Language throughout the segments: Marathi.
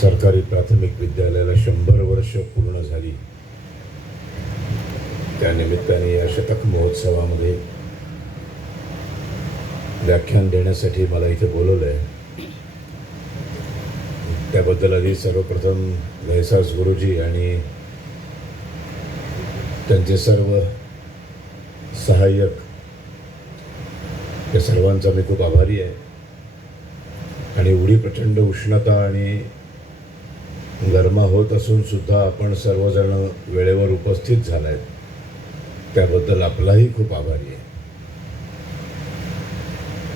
सरकारी प्राथमिक विद्यालयाला 100 वर्ष पूर्ण झाली. त्यानिमित्ताने या शतक महोत्सवामध्ये व्याख्यान देण्यासाठी मला इथे बोलवलं आहे. त्याबद्दल आधी सर्वप्रथम घैसास गुरुजी आणि त्यांचे सर्व सहाय्यक या सर्वांचा मी खूप आभारी आहे. आणि एवढी प्रचंड उष्णता आणि गरमा होत असून सुद्धा आपण सर्वजण वेळेवर उपस्थित झालाय, त्याबद्दल आपलाही खूप आभारी आहे.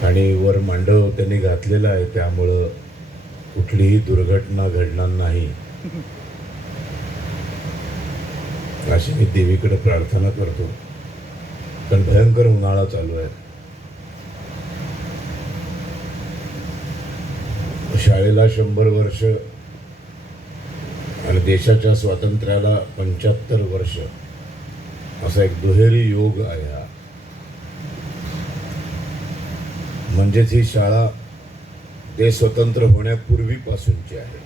आणि वर मांडव त्यांनी घातलेला आहे, त्यामुळं कुठलीही दुर्घटना घडणार नाही अशी मी देवीकडे प्रार्थना करतो. पण भयंकर उन्हाळा चालू आहे. शाळेला 100 वर्ष आणि देशाच्या स्वातंत्र्याला 75 वर्ष असा एक दुहेरी योग आहे हा. म्हणजेच ही शाळा देश स्वतंत्र होण्यापूर्वीपासूनची आहे.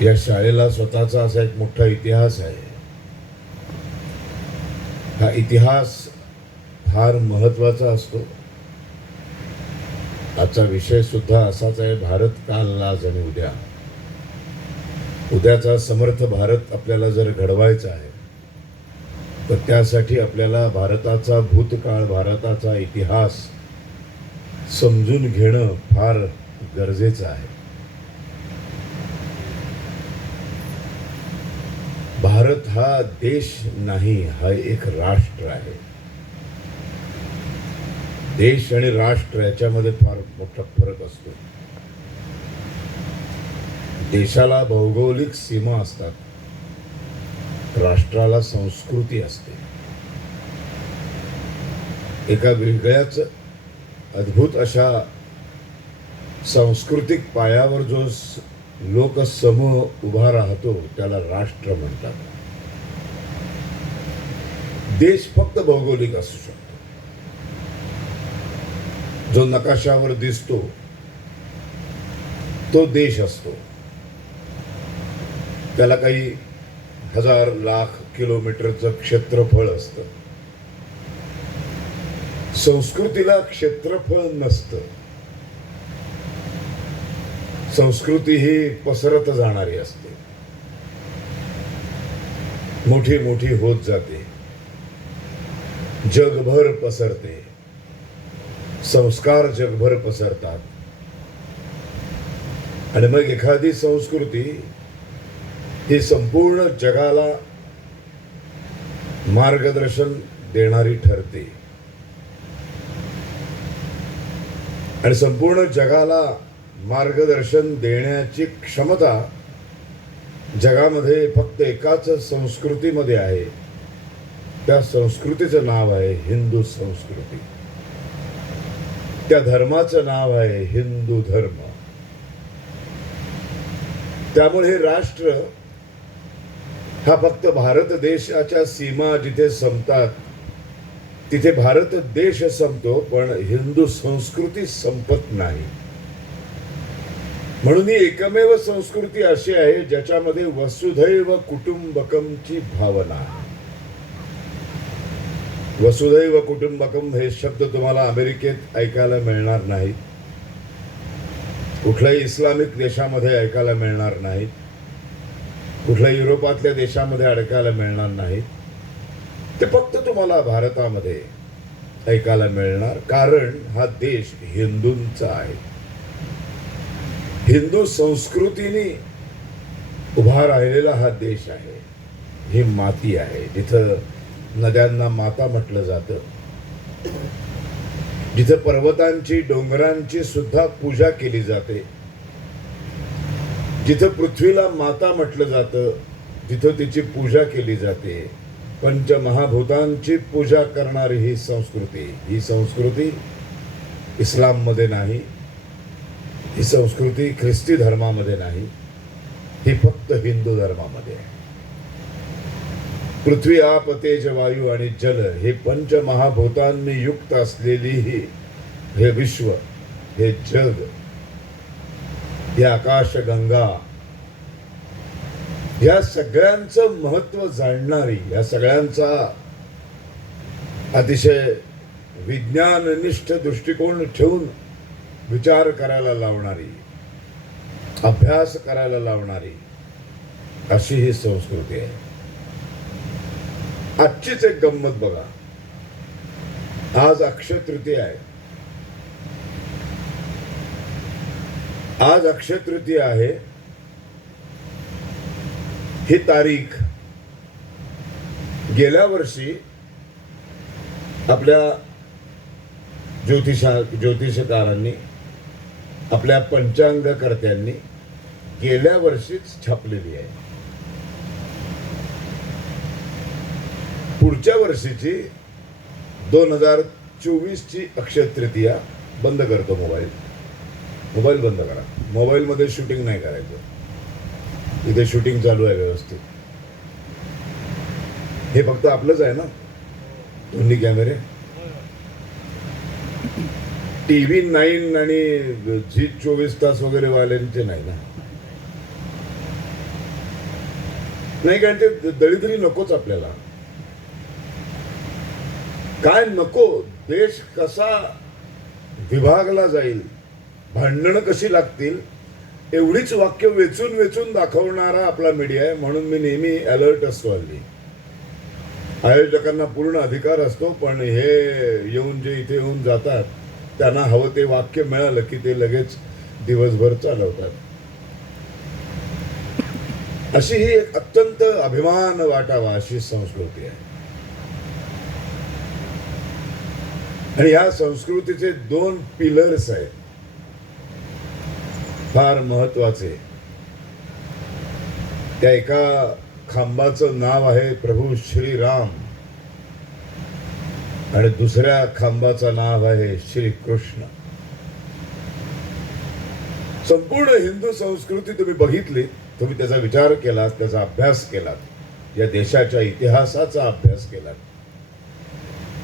या शाळेला स्वतःचा असा एक मोठा इतिहास आहे. हा इतिहास फार महत्त्वाचा असतो. आजचा विषय सुद्धा असाच आहे, भारत काल आज आणि उद्या. उद्याचा समर्थ भारत आपल्याला जर घडवायचा आहे तर त्यासाठी आपल्याला भारताचा भूतकाळ, भारताचा इतिहास समजून घेणं फार गरजेचं आहे. भारत हा देश नाही, हा एक राष्ट्र आहे. देश आणि राष्ट्र याच्यामध्ये फार मोठा फरक असतो. देशाला भौगोलिक सीमा असतात, राष्ट्राला संस्कृती असते. एका वेगळ्याच अद्भुत अशा सांस्कृतिक पायावर जो लोकसमूह उभा राहतो त्याला राष्ट्र म्हणतात. देश फक्त भौगोलिक असू शकतो. जो नकाशावर दिसतो तो देश असतो. त्याला काही हजार लाख किलोमीटरचं क्षेत्रफळ असतं. संस्कृतीला क्षेत्रफळ नसतं. संस्कृती ही पसरत जाणारी असते, मोठी मोठी होत जाते, जगभर पसरते. संस्कार जगभर पसरतात आणि मग एखादी संस्कृती ही संपूर्ण जगाला मार्गदर्शन देणारी ठरते. आणि संपूर्ण जगाला मार्गदर्शन देण्याची क्षमता जगामध्ये फक्त एकाच संस्कृतीमध्ये आहे. त्या संस्कृतीचं नाव आहे हिंदू संस्कृती. त्या धर्माचं नाव आहे हिंदू धर्म. त्यामुळे हे राष्ट्र हा फक्त भारत देशाच्या सीमा जिथे संपतात तिथे भारत देश संपतो, पण हिंदू संस्कृती संपत नाही. म्हणून ही एकमेव संस्कृती अशी आहे ज्याच्यामध्ये वसुधैव कुटुंबकमची भावना आहे. वसुधैव कुटुंबकम हे शब्द तुम्हाला अमेरिकेत ऐकायला मिळणार नाहीत, कुठल्याही इस्लामिक देशामध्ये ऐकायला मिळणार नाहीत, कुठल्याही युरोपातल्या देशामध्ये ऐकायला मिळणार नाहीत. ते फक्त तुम्हाला भारतामध्ये ऐकायला मिळणार, कारण हा देश हिंदूंचा आहे. हिंदू संस्कृतीने उभा राहिलेला हा देश आहे. ही माती आहे जिथं नद्यांना माता म्हटलं जातं, जिथं पर्वतांची, डोंगरांची सुद्धा पूजा केली जाते, जिथं पृथ्वीला माता म्हटलं जातं, तिथं तिची पूजा केली जाते. पंचमहाभूतांची पूजा करणारी ही संस्कृती इस्लाममध्ये नाही, ही संस्कृती ख्रिस्ती धर्मामध्ये नाही, ही फक्त हिंदू धर्मामध्ये आहे. पृथ्वी, आप, तेज, वायू आणि जल हे पंचमहाभूतांनी युक्त असलेली ही हे विश्व, हे जग, हे आकाशगंगा, या सगळ्यांचं महत्व जाणणारी, या सगळ्यांचा अतिशय विज्ञाननिष्ठ दृष्टिकोन ठेवून विचार करायला लावणारी, अभ्यास करायला लावणारी अशी ही संस्कृती आहे. आजचीच एक गंमत बघा. आज अक्षय तृतीया आहे. आज अक्षय तृतीया आहे. ही तारीख गेल्या वर्षी आपल्या ज्योतिषकारांनी, आपल्या पंचांगकर्त्यांनी गेल्या वर्षीच छापलेली आहे. पुढच्या वर्षीची 2024 ची अक्षय तृतीया. बंद करतो मोबाईल बंद करा. मोबाईलमध्ये शूटिंग नाही करायचं. इथे शूटिंग चालू आहे व्यवस्थित. हे फक्त आपलंच आहे ना, दोन्ही कॅमेरे. TV 9 आणि झी 24 तास वगैरे वाल्यांचे नाही ना. नाही, कारण ते दळीदरी नकोच आपल्याला. काय नको, देश कसा विभागला जाईल, भांडणं कशी लागतील, एवढीच वाक्य वेचून वेचून दाखवणारा आपला मीडिया आहे. म्हणून मी नेहमी अलर्ट असतो. हल्ली आयोजकांना पूर्ण अधिकार असतो, पण हे येऊन जे इथे येऊन जातात त्यांना हवं ते वाक्य मिळालं की ते लगेच दिवसभर चालवतात. अशी ही एक अत्यंत अभिमान वाटावा अशी संस्कृती आहे. आणि या संस्कृतीचे 2 पिलर्स आहेत फार महत्वाचे. त्या एका खांबाचं नाव आहे प्रभू श्रीराम आणि दुसऱ्या खांबाचं नाव आहे श्री कृष्ण. संपूर्ण हिंदू संस्कृती तुम्ही बघितली, तुम्ही त्याचा विचार केलात, त्याचा अभ्यास केलात, या देशाच्या इतिहासाचा अभ्यास केलात,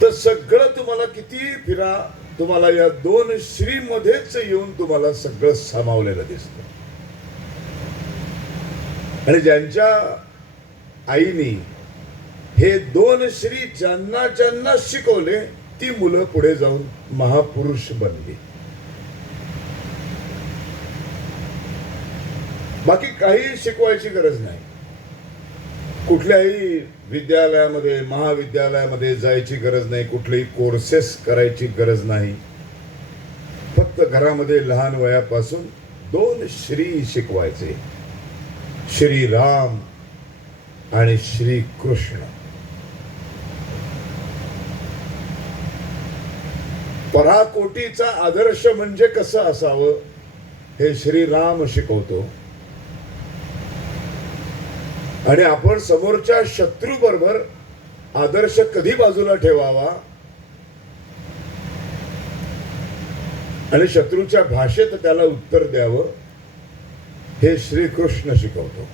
तर सगळं तुम्हाला किती फिरा, तुम्हाला या 2 श्री मध्येच येऊन तुम्हाला सगळं सामावलेलं दिसतं. आणि ज्यांच्या आईनी हे 2 श्री ज्यांना ज्यांना शिकवले, ती मुलं पुढे जाऊन महापुरुष बनली. बाकी काही शिकवायची गरज नाही. कुठल्याही विद्यालयामध्ये, महाविद्यालयामध्ये जायची गरज नाही. कुठलेही कोर्सेस करायची गरज नाही. फक्त घरामध्ये लहान वयापासून 2 श्री शिकवायचे, श्रीराम आणि श्री कृष्ण. पराकोटीचा आदर्श म्हणजे कसं असावं हे श्रीराम शिकवतो. आणि आपण समोरच्या शत्रू बरोबर आदर्श कधी बाजूला ठेवावा आणि शत्रूच्या भाषेत त्याला उत्तर द्यावं हे श्रीकृष्ण शिकवतो.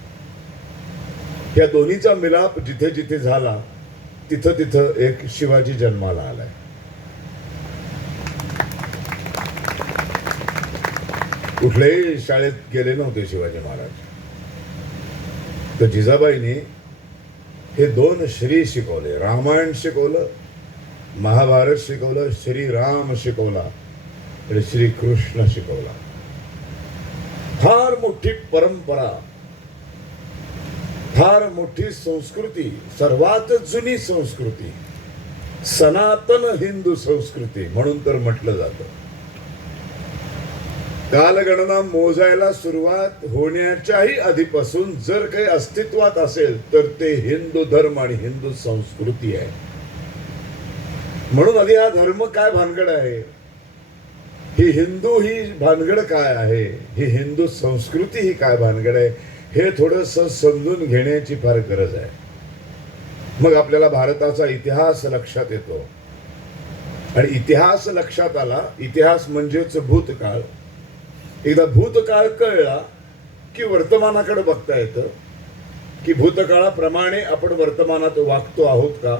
या दोन्हीचा मिलाप जिथे जिथे झाला तिथं तिथं एक शिवाजी जन्माला आलाय. कुठल्याही शाळेत गेले नव्हते शिवाजी महाराज. तर जिजाबाईंनी हे 2 श्री शिकवले. रामायण शिकवलं, महाभारत शिकवलं, श्रीराम शिकवला आणि श्रीकृष्ण शिकवला. फार मोठी परंपरा, फार मोठी संस्कृती, सर्वात जुनी संस्कृती, सनातन हिंदू संस्कृती म्हणून तर म्हटलं जातं. कालगणना मोजायला सुरुवात होण्याच्याही आधीपासून जर काही अस्तित्वात असेल तर ते हिंदू धर्म आणि हिंदू संस्कृती आहे. म्हणून आधी हा धर्म काय भानगड आहे, ही हिंदू ही भानगड काय आहे, ही हिंदू संस्कृती ही काय भानगड आहे, हे थोडंस समजून घेण्याची फार गरज आहे. मग आपल्याला भारताचा इतिहास लक्षात येतो. आणि इतिहास लक्षात आला, इतिहास म्हणजेच भूतकाळ. एकदा भूतकाळ कळला की वर्तमानाकडे बघता येतं की भूतकाळाप्रमाणे आपण वर्तमानात वागतो आहोत का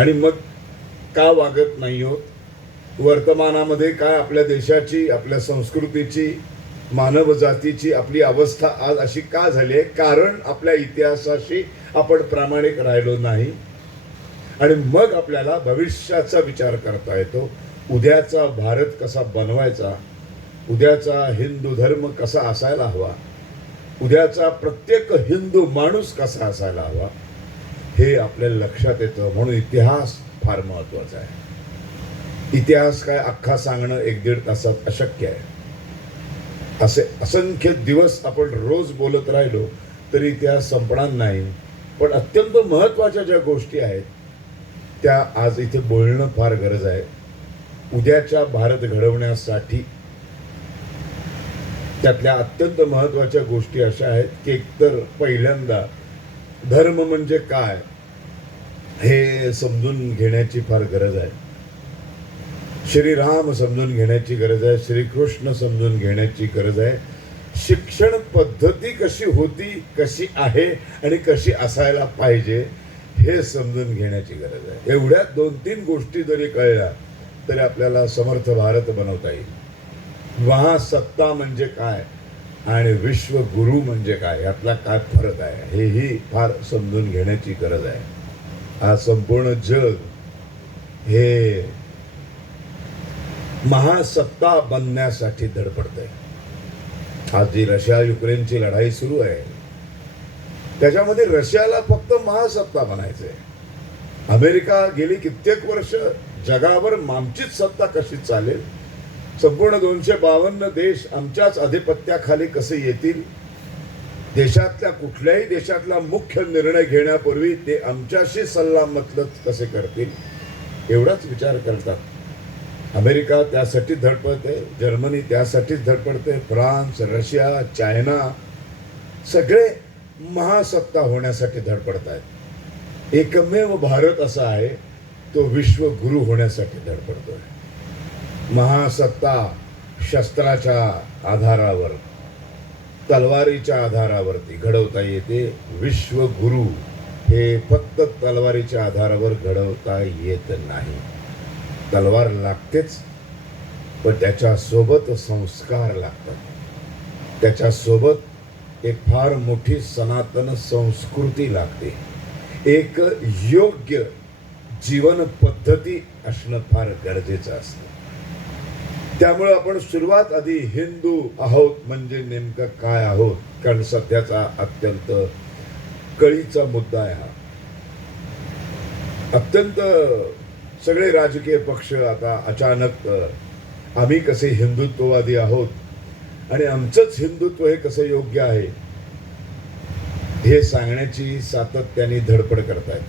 आणि मग का वागत नाही आहोत. वर्तमानामध्ये काय आपल्या देशाची, आपल्या संस्कृतीची, मानव जातीची आपली अवस्था आज अशी का झाली आहे? कारण आपल्या इतिहासाशी आपण प्रामाणिक राहिलो नाही. आणि मग आपल्याला भविष्याचा विचार करता येतो. उद्याचा भारत कसा बनवायचा, उद्याचा हिंदू धर्म कसा असायला हवा, उद्याचा प्रत्येक हिंदू माणूस कसा असायला हवा, हे आपल्याला लक्षात येतं. म्हणून इतिहास फार महत्वाचा आहे. इतिहास काय अख्खा सांगणं 1-1.5 तासात अशक्य आहे. असे असंख्य दिवस आपण रोज बोलत राहिलो तरी इतिहास संपणार नाही. पण अत्यंत महत्वाच्या ज्या गोष्टी आहेत त्या आज इथे बोलणं फार गरज आहे. उद्याच्या भारत घडवण्यासाठी त्यातल्या अत्यंत महत्वाच्या गोष्टी अशा आहेत की एकतर पहिल्यांदा धर्म म्हणजे काय हे समजून घेण्याची फार गरज आहे. श्रीराम समजून घेण्याची गरज आहे, श्रीकृष्ण समजून घेण्याची गरज आहे. शिक्षण पद्धती कशी होती, कशी आहे आणि कशी असायला पाहिजे हे समजून घेण्याची गरज आहे. एवढ्या 2-3 गोष्टी जरी कळल्या तरी आपल्याला समर्थ भारत बनवता येईल. महासत्ता म्हणजे काय आणि विश्वगुरु म्हणजे काय यातला काय फरक आहे हेही फार समजून घेण्याची गरज आहे. आज संपूर्ण जग हे महासत्ता बनण्यासाठी धडपडतंय. आज जी रशिया युक्रेनची लढाई सुरू आहे त्याच्यामध्ये रशियाला फक्त महासत्ता बनायचंय. अमेरिका गेली कित्येक वर्ष जगावर आमचीच सत्ता कशी चालेल, संपूर्ण 252 देश आमच्याच अधिपत्याखाली कसे येतील, देशातल्या कुठल्याही देशातला मुख्य निर्णय घेण्यापूर्वी ते आमच्याशी सल्लामसलत कसे करतील एवढाच विचार करतात. अमेरिका त्यासाठीच धडपडते, जर्मनी त्यासाठीच धडपडते, फ्रान्स, रशिया, चायना सगळे महासत्ता होण्यासाठी धडपडत आहेत. एकमेव भारत असा आहे तो विश्वगुरु होण्यासाठी धडपडतोय. महासत्ता शस्त्राच्या आधारावर, तलवारीच्या आधारावरती घडवता येते. विश्वगुरु हे फक्त तलवारीच्या आधारावर घडवता येत नाही. तलवार लागतेच पण त्याच्यासोबत संस्कार लागतात. त्याच्यासोबत एक फार मोठी सनातन संस्कृती लागते. एक योग्य जीवन पद्धती असणं फार गरजेचं असतं. त्यामुळे आपण सुरुवात आधी हिंदू आहोत म्हणजे नेमकं काय आहोत, कारण सध्याचा अत्यंत कळीचा मुद्दा आहे हा. अत्यंत सगळे राजकीय पक्ष आता अचानक आम्ही कसे हिंदुत्ववादी आहोत आणि आमचंच हिंदुत्व हे कसं योग्य आहे हे सांगण्याची सातत्याने धडपड करतायत.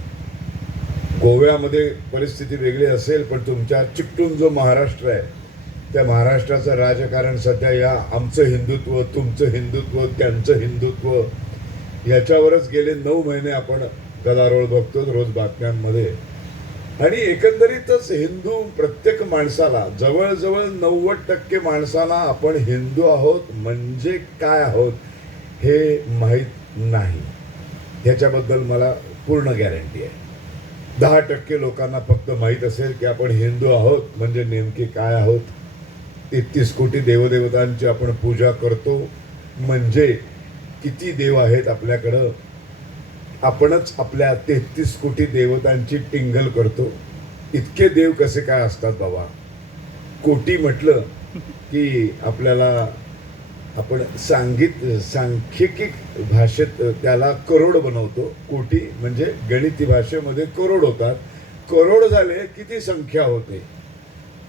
गोव्यामध्ये परिस्थिती वेगळी असेल पण तुमच्या चिकटून जो महाराष्ट्र आहे त्या महाराष्ट्राचं राजकारण सध्या या आमचं हिंदुत्व, तुमचं हिंदुत्व, त्यांचं हिंदुत्व याच्यावरच गेले 9 महिने आपण गदारोळ बघतो रोज बातम्यांमध्ये. आणि एकंदरीतच हिंदू प्रत्येक माणसाला, जवळजवळ 90% माणसाला आपण हिंदू आहोत म्हणजे काय आहोत हे माहीत नाही. ह्याच्याबद्दल मला पूर्ण गॅरंटी आहे. 10% लोकांना फक्त माहीत असेल की आपण हिंदू आहोत म्हणजे नेमके काय आहोत. 33 कोटी देवदेवतांची आपण पूजा करतो म्हणजे किती देव आहेत आपल्याकडं, आपणच आपल्या 33 कोटी देवतांची टिंगल करतो. इतके देव कसे काय असतात बाबा. कोटी म्हटलं की आपल्याला आपण सांख्यिकी भाषेत त्याला करोड बनवतो. कोटी म्हणजे गणिती भाषेमध्ये करोड होतात. करोड झाले किती संख्या होते.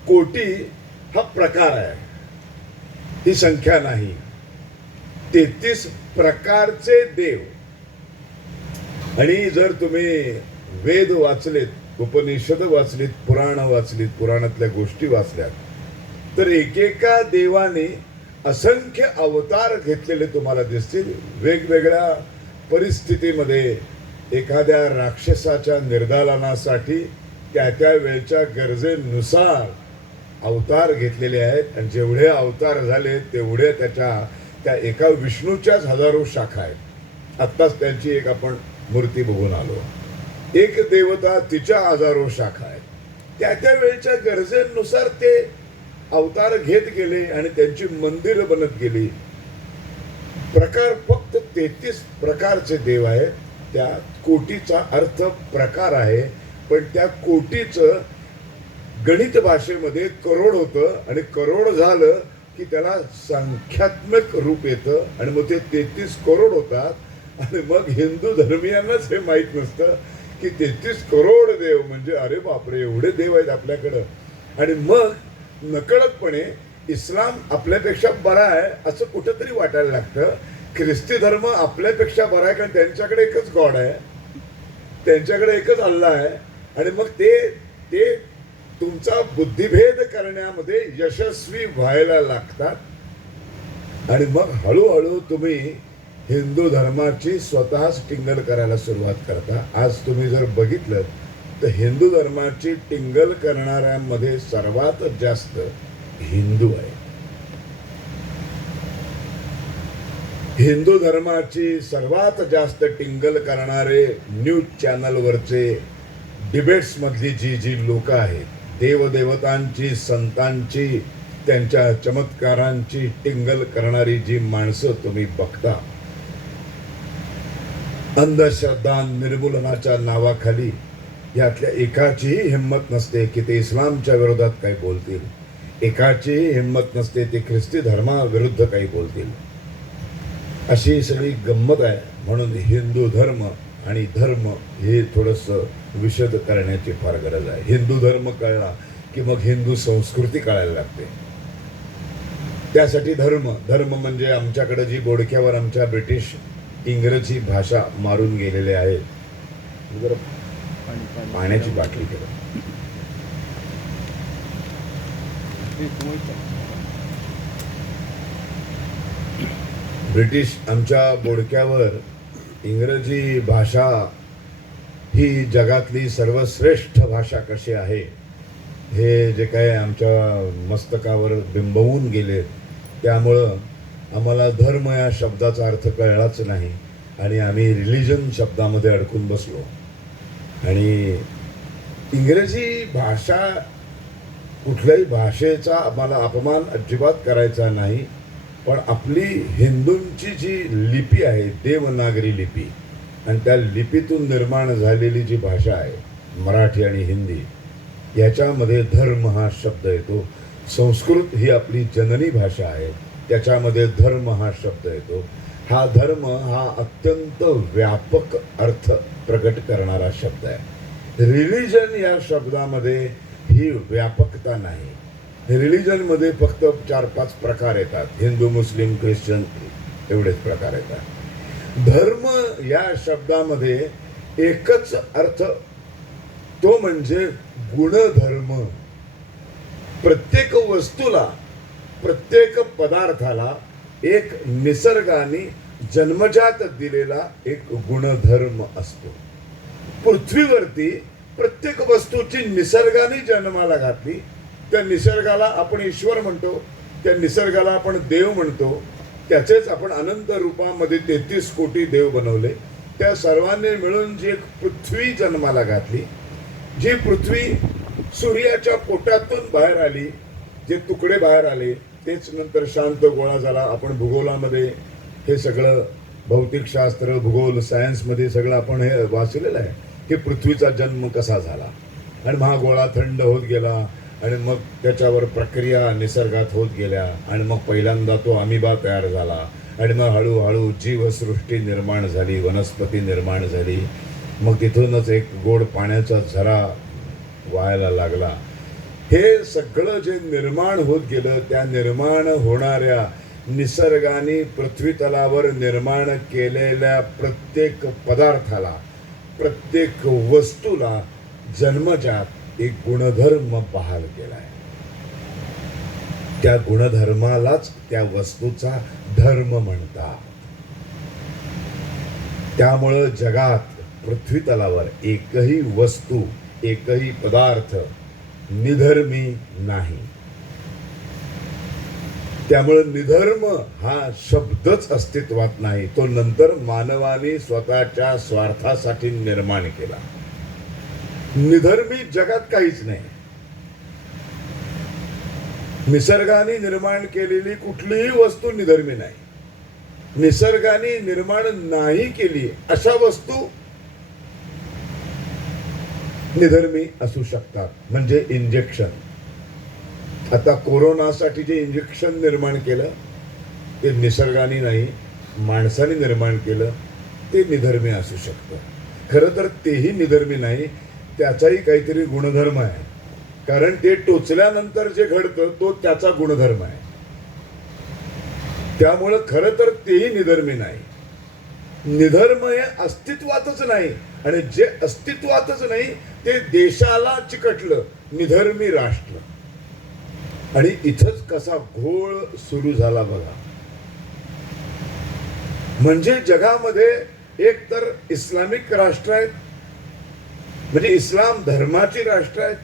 कोटी हा प्रकार आहे, ही संख्या नाही. 33 प्रकारचे देव. आणि जर तुम्ही वेद वाचलेत, उपनिषद वाचलीत, पुराण वाचलीत, पुराणातल्या गोष्टी वाचल्यात तर एकेका देवाने असंख्य अवतार घेतलेले तुम्हाला दिसतील. वेगवेगळ्या परिस्थितीमध्ये एखाद्या राक्षसाच्या निर्दालनासाठी त्या त्या वेळच्या गरजेनुसार अवतार घेतलेले आहेत. आणि जेवढे अवतार झाले तेवढे त्या एका विष्णूच्याच हजारो शाखा आहेत. आत्ताच त्यांची एक आपण मूर्ती बघून आलो. एक देवता तिच्या हजारो शाखा आहेत. त्या त्या वेळच्या गरजेनुसार ते अवतार घेत गेले आणि त्यांची मंदिरं बनत गेली. प्रकार फक्त 33 प्रकारचे देव आहेत. त्या कोटीचा अर्थ प्रकार आहे, पण त्या कोटीचं गणित भाषेमध्ये करोड होतं आणि करोड झालं की त्याला संख्यात्मक रूप येतं आणि मग ते 33 करोड होतात. आणि मग हिंदू धर्मीयांनाच हे माहीत नसतं की 33 करोड देव म्हणजे अरे बापरे एवढे देव आहेत आपल्याकडं. आणि मग नकळतपणे इस्लाम आपल्यापेक्षा बरा आहे असं कुठंतरी वाटायला लागतं. ख्रिस्ती धर्म आपल्यापेक्षा बरा आहे कारण त्यांच्याकडे एकच गॉड आहे, त्यांच्याकडे एकच अल्लाह आहे. आणि मग ते तुमचा बुद्धिभेद करण्यामध्ये यशस्वी व्हायला लागतात आणि मग हळूहळू तुम्ही हिंदू धर्माची स्वतःच टिंगल करायला सुरुवात करता. आज तुम्ही जर बघितलं तर हिंदू धर्माची टिंगल करणाऱ्यांमध्ये सर्वात जास्त हिंदू आहे. हिंदू धर्माची सर्वात जास्त टिंगल करणारे न्यूज चॅनलवरचे डिबेट्स मधली जी लोक आहेत, देवदेवतांची, संतांची, त्यांच्या चमत्कारांची टिंगल करणारी जी माणसं तुम्ही बघता, अंधश्रद्धा निर्मूलनाच्या नावाखाली यातल्या एकाचीही हिंमत नसते की ते इस्लामच्या विरोधात काही बोलतील, एकाचीही हिंमत नसते ते ख्रिस्ती धर्माविरुद्ध काही बोलतील. अशी सगळी गंमत आहे. म्हणून हिंदू धर्म आणि धर्म हे थोडंसं विशद करण्याची फार गरज आहे. हिंदू धर्म कळला की मग हिंदू संस्कृती कळायला लागते. त्यासाठी धर्म म्हणजे आमच्याकडे जी बोडक्यावर आमच्या ब्रिटिश इंग्रजी भाषा मारून गेलेले आहेत. जरा पाण्याची बाटली केलं. ब्रिटिश आमच्या बोडक्यावर इंग्रजी भाषा ही जगातली सर्वश्रेष्ठ भाषा कशी आहे हे जे काय आमच्या मस्तकावर बिंबवून गेले, त्यामुळं आम्हाला धर्म या शब्दाचा अर्थ कळलाच नाही आणि आम्ही रिलिजन शब्दामध्ये अडकून बसलो. आणि इंग्रजी भाषा, कुठल्याही भाषेचा आम्हाला अपमान अजिबात करायचा नाही, पण आपली हिंदूंची जी लिपी आहे देवनागरी लिपी, आणि त्या लिपीतून निर्माण झालेली जी भाषा आहे मराठी आणि हिंदी, याच्यामध्ये धर्म हा शब्द येतो. संस्कृत ही आपली जननी भाषा आहे, त्याच्यामध्ये धर्म हा शब्द येतो. हा धर्म हा अत्यंत व्यापक अर्थ प्रकट करणारा शब्द आहे. रिलिजन या शब्दामध्ये ही व्यापकता नाही. रिलिजनमध्ये फक्त 4-5 प्रकार येतात, हिंदू, मुस्लिम, ख्रिश्चन एवढेच प्रकार येतात. धर्म या शब्दामध्ये एकच अर्थ, तो म्हणजे गुणधर्म. प्रत्येक वस्तूला, प्रत्येक पदार्थाला एक निसर्गाने जन्मजात दिलेला एक गुणधर्म असतो. पृथ्वीवरती प्रत्येक वस्तूची निसर्गाने जन्माला घातली. त्या निसर्गाला आपण ईश्वर म्हणतो, त्या निसर्गाला आपण देव म्हणतो. त्याचेच आपण अनंत रूपामध्ये 33 कोटी देव बनवले. त्या सर्वांनी मिळून जी एक पृथ्वी जन्माला घातली, जी पृथ्वी सूर्याच्या पोटातून बाहेर आली, जे तुकडे बाहेर आले तेच नंतर शांत गोळा झाला. आपण भूगोलामध्ये हे सगळं, भौतिकशास्त्र, भूगोल, सायन्समध्ये सगळं आपण हे वाचलेलं आहे की पृथ्वीचा जन्म कसा झाला. आणि मग हा गोळा थंड होत गेला आणि मग त्याच्यावर प्रक्रिया निसर्गात होत गेल्या आणि मग पहिल्यांदा तो अमिबा तयार झाला आणि मग हळूहळू जीवसृष्टी निर्माण झाली, वनस्पती निर्माण झाली. मग तिथूनच एक गोड पाण्याचा झरा वाहायला लागला. हे सगळं जे निर्माण होत गेलं, त्या निर्माण होणाऱ्या निसर्गाने पृथ्वीतलावर निर्माण केलेल्या प्रत्येक पदार्थाला, प्रत्येक वस्तूला जन्मजात एक गुणधर्म बहाल केलाय. त्या गुणधर्मालाच त्या वस्तूचा धर्म म्हणतात. त्यामुळं जगात पृथ्वीतलावर एकही वस्तू, एकही पदार्थ निधर्मी नाही. त्यामुळं निधर्म हा शब्दच अस्तित्वात नाही. तो नंतर मानवाने स्वतःच्या स्वार्थासाठी निर्माण केला. निधर्मी जगात काहीच नाही. निसर्गाने निर्माण केलेली कुठलीही वस्तू निधर्मी नाही. निसर्गाने निर्माण नाही केली अशा वस्तू निधर्मी असू शकतात. म्हणजे इंजेक्शन, आता कोरोनासाठी जे इंजेक्शन निर्माण केलं ते निसर्गाने नाही, माणसाने निर्माण केलं, ते निधर्मी असू शकतं. खरं तर तेही निधर्मी नाही, त्याचाही काहीतरी गुणधर्म आहे. कारण ते टोचल्यानंतर जे घडतं तो त्याचा गुणधर्म आहे. त्यामुळं खरं तर तेही निधर्मी नाही. निधर्म हे अस्तित्वातच नाही, आणि जे अस्तित्वातच नाही ते देशाला चिकटलं, निधर्मी राष्ट्र. आणि इथंच कसा घोळ सुरू झाला बघा. म्हणजे जगामध्ये एक तर इस्लामिक राष्ट्र आहेत, म्हणजे इस्लाम धर्माची राष्ट्र आहेत,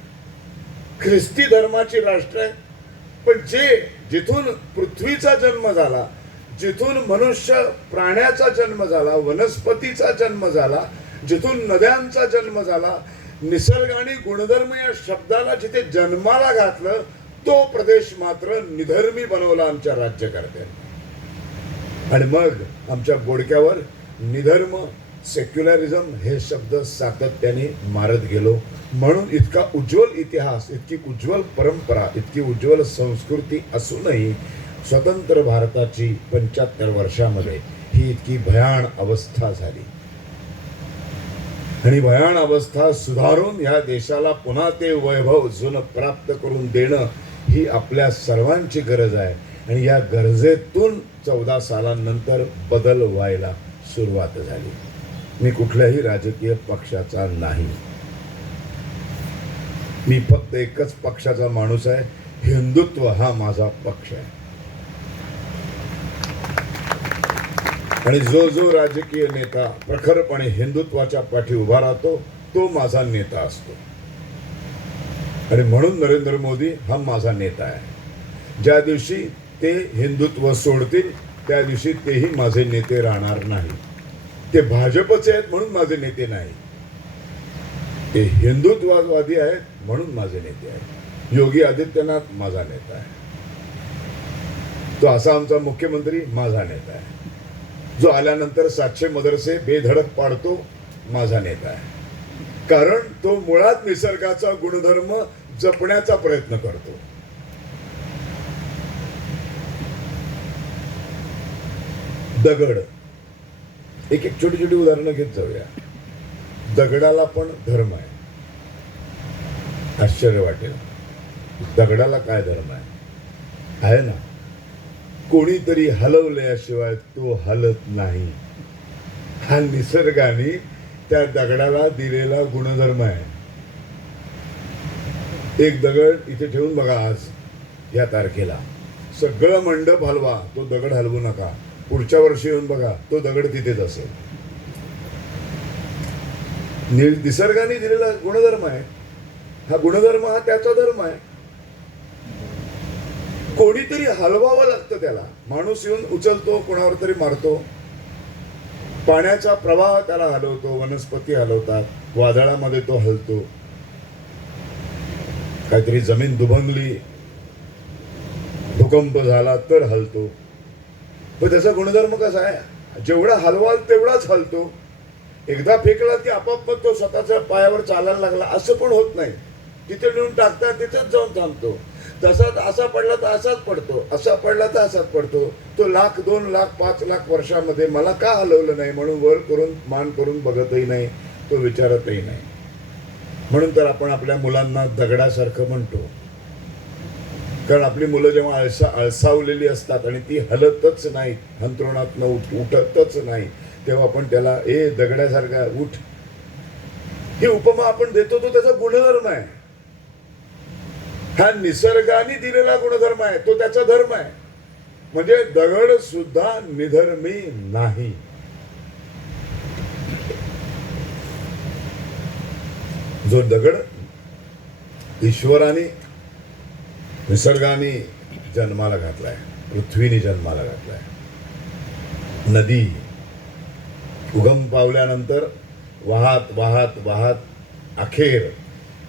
ख्रिस्ती धर्माची राष्ट्र आहेत, पण जिथून पृथ्वीचा जन्म झाला, जिथून मनुष्य प्राण्याचा जन्म झाला, वनस्पतीचा जन्म झाला, जिथून नद्यांचा जन्म झाला, निसर्गाने गुणधर्म या शब्दाला जिथे जन्माला घातलं तो प्रदेश मात्र निधर्मी बनवला आमच्या राज्यकर्त्यांनी. आणि मग आमच्या गोडक्यावर निधर्म, सेक्युलरिझम हे शब्द सातत्याने मारत गेलो. म्हणून इतका उज्ज्वल इतिहास, इतकी उज्ज्वल परंपरा, इतकी उज्ज्वल संस्कृती असूनही स्वतंत्र भारताची 75 वर्षामध्ये ही इतकी भयान अवस्था झाली. आणि भयान अवस्था सुधारून या देशाला पुन्हा ते वैभव जुनं प्राप्त करून देणं ही आपल्या सर्वांची गरज आहे. आणि या गरजेतून 14 सालांनंतर बदल व्हायला सुरुवात झाली. मी कुठल्याही राजकीय पक्षाचा नाही, मी फक्त एकच पक्षाचा माणूस आहे. हिंदुत्व हा माझा पक्ष आहे. आणि जो राजकीय नेता प्रखरपणे हिंदुत्वाच्या पाठी उभा राहतो तो माझा नेता असतो. आणि म्हणून नरेंद्र मोदी हा माझा नेता आहे. ज्या दिवशी ते हिंदुत्व सोडतील त्या दिवशी तेही माझे नेते राहणार नाही. ते भाजपचे आहेत म्हणून माझे नेते नाही, ते हिंदुत्ववादी आहेत म्हणून माझे नेते आहेत. योगी आदित्यनाथ माझा नेता आहे, तो असा आमचा मुख्यमंत्री माझा नेता आहे. जो आल्यानंतर 700 मदरसे बेधडक पाडतो माझा नेता आहे. कारण तो मुळात निसर्गाचा गुणधर्म जपण्याचा प्रयत्न करतो. दगड, एक छोटी छोटी उदाहरणं घेत जाऊया. दगडाला पण धर्म आहे. आश्चर्य वाटेल, दगडाला काय धर्म आहे ना. कोणीतरी हलवल्याशिवाय तो हलत नाही. हा निसर्गाने त्या दगडाला दिलेला गुणधर्म आहे. एक दगड इथे ठेवून बघा, आज या तारखेला सगळं मंडप हलवा, तो दगड हलवू नका. पुढच्या वर्षी येऊन बघा, तो दगड तिथेच असेल. निसर्गाने दिलेला गुणधर्म आहे. हा गुणधर्म हा त्याचा धर्म आहे. कोणीतरी हलवावं लागतं त्याला. माणूस येऊन उचलतो, कोणावर तरी मारतो. पाण्याचा प्रवाह त्याला हलवतो, वनस्पती हलवतात, वादळामध्ये तो हलतो. काहीतरी जमीन दुभंगली, भूकंप झाला तर हलतो. पण त्याचा गुणधर्म कसा आहे, जेवढा हलवाल तेवढाच हलतो. एकदा फेकला की आपोआप तो स्वतःच्या पायावर चालायला लागला असं पण होत नाही. तिथे नेऊन टाकतात, तिथेच जाऊन थांबतो. तसाच असा पडला तर असाच पडतो, असा पडला तर असाच पडतो. तो 1,00,000, 2,00,000, 5,00,000 वर्षामध्ये मला का हलवलं नाही म्हणून वर करून मान करून बघतही नाही, तो विचारतही नाही. म्हणून तर आपण आपल्या मुलांना दगडासारखं म्हणतो. कारण आपली मुलं जेव्हा आळसावलेली असतात आणि ती हलतच नाही, अंथरुणातनं उठतच नाही, तेव्हा आपण त्याला ए दगडासारखा उठ, ही उपमा आपण देतो. तो त्याचा गुणधर्म आहे. हा निसर्गाने दिलेला गुणधर्म आहे, तो त्याचा धर्म आहे. म्हणजे दगड सुद्धा निधर्मी नाही. जो दगड ईश्वराने, निसर्गाने जन्माला घातलाय, पृथ्वीने जन्माला घातलाय. नदी उगम पावल्यानंतर वाहत वाहत वाहत अखेर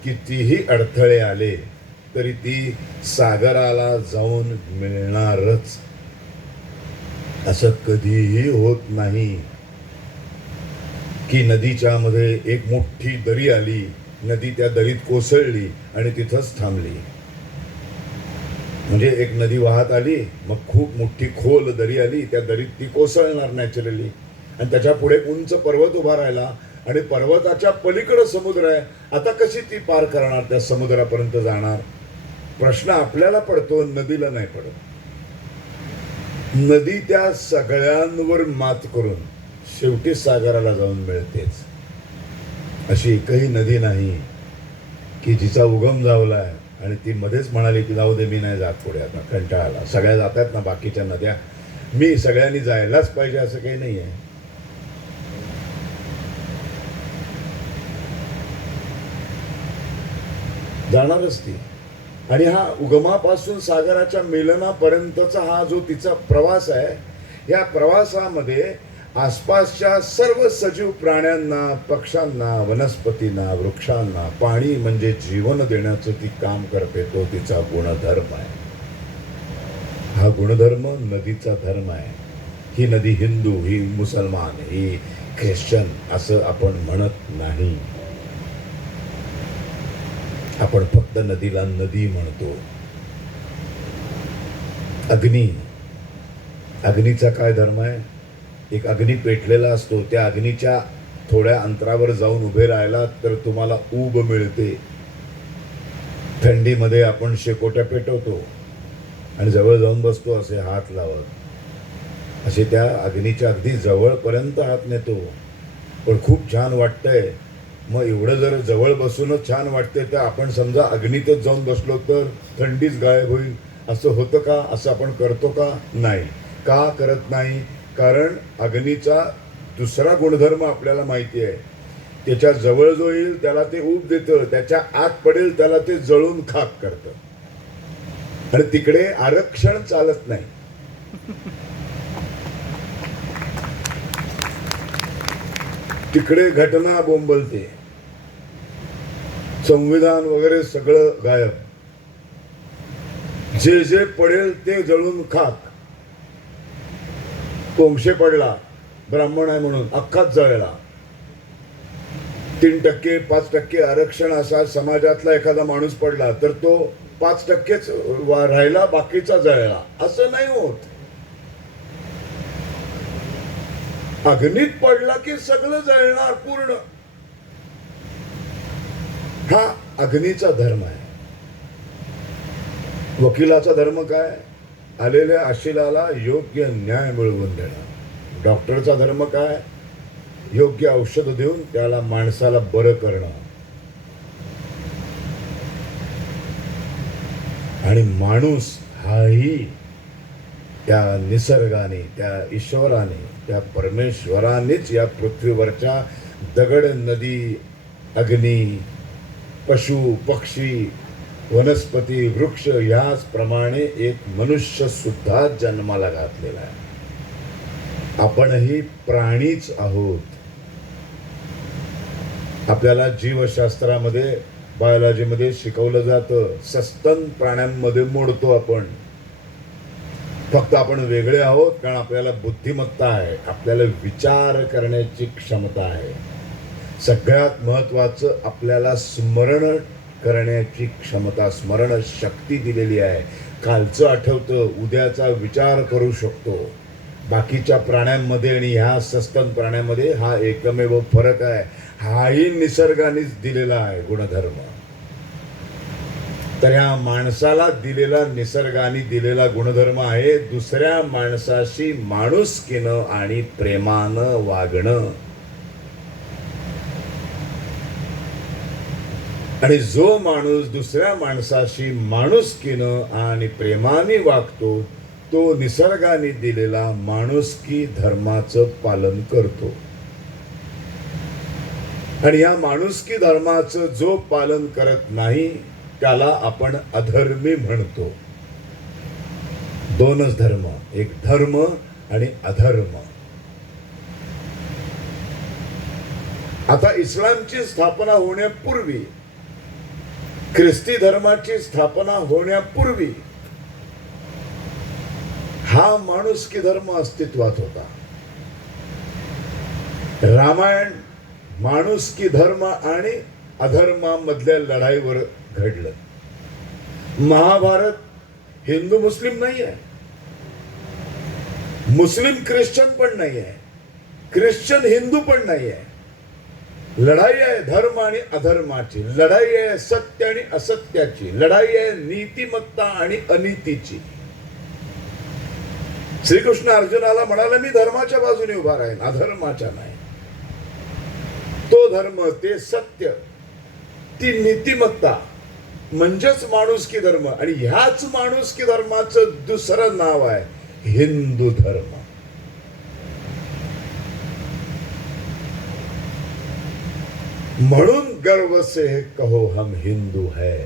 कितीही अडथळे आले तरी ती सागराला जाऊन मिळणारच. असं कधीही होत नाही की नदीच्या मध्ये एक मोठी दरी आली, नदी त्या दरीत कोसळली आणि तिथंच थांबली. म्हणजे एक नदी वाहत आली, मग खूप मोठी खोल दरी आली, त्या दरीत ती कोसळणार नॅचरली, आणि त्याच्या पुढे उंच पर्वत उभा राहिला आणि पर्वताच्या पलीकडे समुद्र आहे. आता कशी ती पार करणार, त्या समुद्रापर्यंत जाणार? प्रश्न आपल्याला पडतो, नदीला नाही पडत. नदी त्या सगळ्यांवर मात करून शेवटी सागराला जाऊन मिळतेच. अशी एकही नदी नाही की जिचा उगम झालाय आणि ती मध्येच म्हणाली की जाऊ दे, मी नाही जात पुढे, आता कंटाळा. सगळ्या जातात ना बाकीच्या नद्या, मी सगळ्यांनी जायलाच पाहिजे असं काही नाही आहे. जाणारच ती. आणि हा उगमापासून सागराच्या मिलनापर्यंतचा हा जो तिचा प्रवास आहे, या प्रवासामध्ये आसपासच्या सर्व सजीव प्राण्यांना, पक्ष्यांना, वनस्पतींना, वृक्षांना पाणी म्हणजे जीवन देण्याचं ती काम करते. तो तिचा गुणधर्म आहे. हा गुणधर्म नदीचा धर्म आहे. ही नदी हिंदू, ही मुसलमान, ही ख्रिश्चन असं आपण म्हणत नाही. आपण फक्त नदीला नदी म्हणतो. अग्नी, अग्नीचा काय धर्म आहे? एक अग्नी पेटलेला असतो, त्या अग्नीच्या थोड्या अंतरावर जाऊन उभे राहिला तर तुम्हाला ऊब मिळते. थंडीमध्ये आपण शेकोट्या पेटवतो आणि जवळ जाऊन बसतो असे हात लावत, असे त्या अग्नीच्या अगदी जवळपर्यंत हात नेतो. पण खूप छान वाटतंय. मग एवढं जर जवळ बसूनच छान वाटते, तर आपण समजा अग्नीतच जाऊन बसलो तर थंडीच गायब होईल असं होतं का? असं आपण करतो का? नाही. का करत नाही? कारण अग्नीचा दुसरा गुणधर्म आपल्याला माहिती आहे. त्याच्या जवळ जो येईल त्याला ते ऊब देतं, त्याच्या आत पडेल त्याला ते जळून खाक करतं. आणि तिकडे आरक्षण चालत नाही. तिकडे घटना बोंबलते, संविधान वगैरे सगळं गायब. जे जे पडेल ते जळून खाक. कोंबशे पडला, ब्राह्मण आहे म्हणून अख्खाच जळला. 3%, 5% आरक्षण असा समाजातला एखादा माणूस पडला तर तो 5%च राहिला, बाकीचा जळला. असं नाही होत. अग्नीत पडला की सगळं जळणार पूर्ण. हा अग्नीचा धर्म आहे. वकिलाचा धर्म काय? आलेल्या अशिलाला योग्य न्याय मिळवून देणं. डॉक्टरचा धर्म काय? योग्य औषध देऊन त्याला माणसाला बरं करणं. आणि माणूस हाही त्या निसर्गाने, त्या ईश्वराने, त्या परमेश्वरानेच या पृथ्वीवरच्या दगड, नदी, अग्नी, पशु, पक्षी, वनस्पती, वृक्ष याचप्रमाणे एक मनुष्य सुद्धा जन्माला घातलेला आहे. आपणही प्राणीच आहोत. आपल्याला जीवशास्त्रामध्ये, बायोलॉजीमध्ये शिकवलं जातं, सस्तन प्राण्यांमध्ये मोडतो आपण. फक्त आपण वेगळे आहोत कारण आपल्याला बुद्धिमत्ता आहे, आपल्याला विचार करण्याची क्षमता आहे. सगळ्यात महत्वाचं, आपल्याला स्मरण करण्याची क्षमता, स्मरण शक्ती दिलेली आहे. कालचं आठवतं, उद्याचा विचार करू शकतो. बाकीच्या प्राण्यांमध्ये आणि ह्या सस्तन प्राण्यांमध्ये हा एकमेव फरक आहे. हाही निसर्गानेच दिलेला आहे गुणधर्म. तर ह्या माणसाला दिलेला, निसर्गाने दिलेला गुणधर्म आहे दुसऱ्या माणसाशी माणुसकीनं आणि प्रेमानं वागणं. आणि जो माणूस दुसऱ्या माणसाशी माणुसकीनं आणि प्रेमाने वागतो तो निसर्गाने दिलेला माणुसकी धर्माचं पालन करतो. आणि या माणुसकी धर्माचं जो पालन करत नाही त्याला आपण अधर्मी म्हणतो. दोनच धर्म, एक धर्म आणि अधर्म. आता इस्लामची स्थापना होण्यापूर्वी ख्रिस्ती धर्माची स्थापना होण्यापूर्वी हा माणुसकी धर्म अस्तित्वात होता. रामायण माणुसकी धर्म आणि अधर्मामधल्या लढाईवर घडलं. महाभारत हिंदू मुस्लिम नाही आहे, मुस्लिम ख्रिश्चन पण नाही आहे, ख्रिश्चन हिंदू पण नाही आहे. लढाई आहे धर्म आणि अधर्माची, लढाई आहे सत्य आणि असत्याची, लढाई आहे नीतिमत्ता आणि अनीतीची. श्रीकृष्ण अर्जुनाला म्हणाला, मी धर्माच्या बाजूने उभा राहीन, अधर्माच्या नाही. तो धर्म, ते सत्य, ती नीतिमत्ता म्हणजेच माणुसकी धर्म. आणि ह्याच माणुसकी धर्माचं दुसरं नाव आहे हिंदू धर्म. म्हणून गर्व से कहो हम हिंदू है,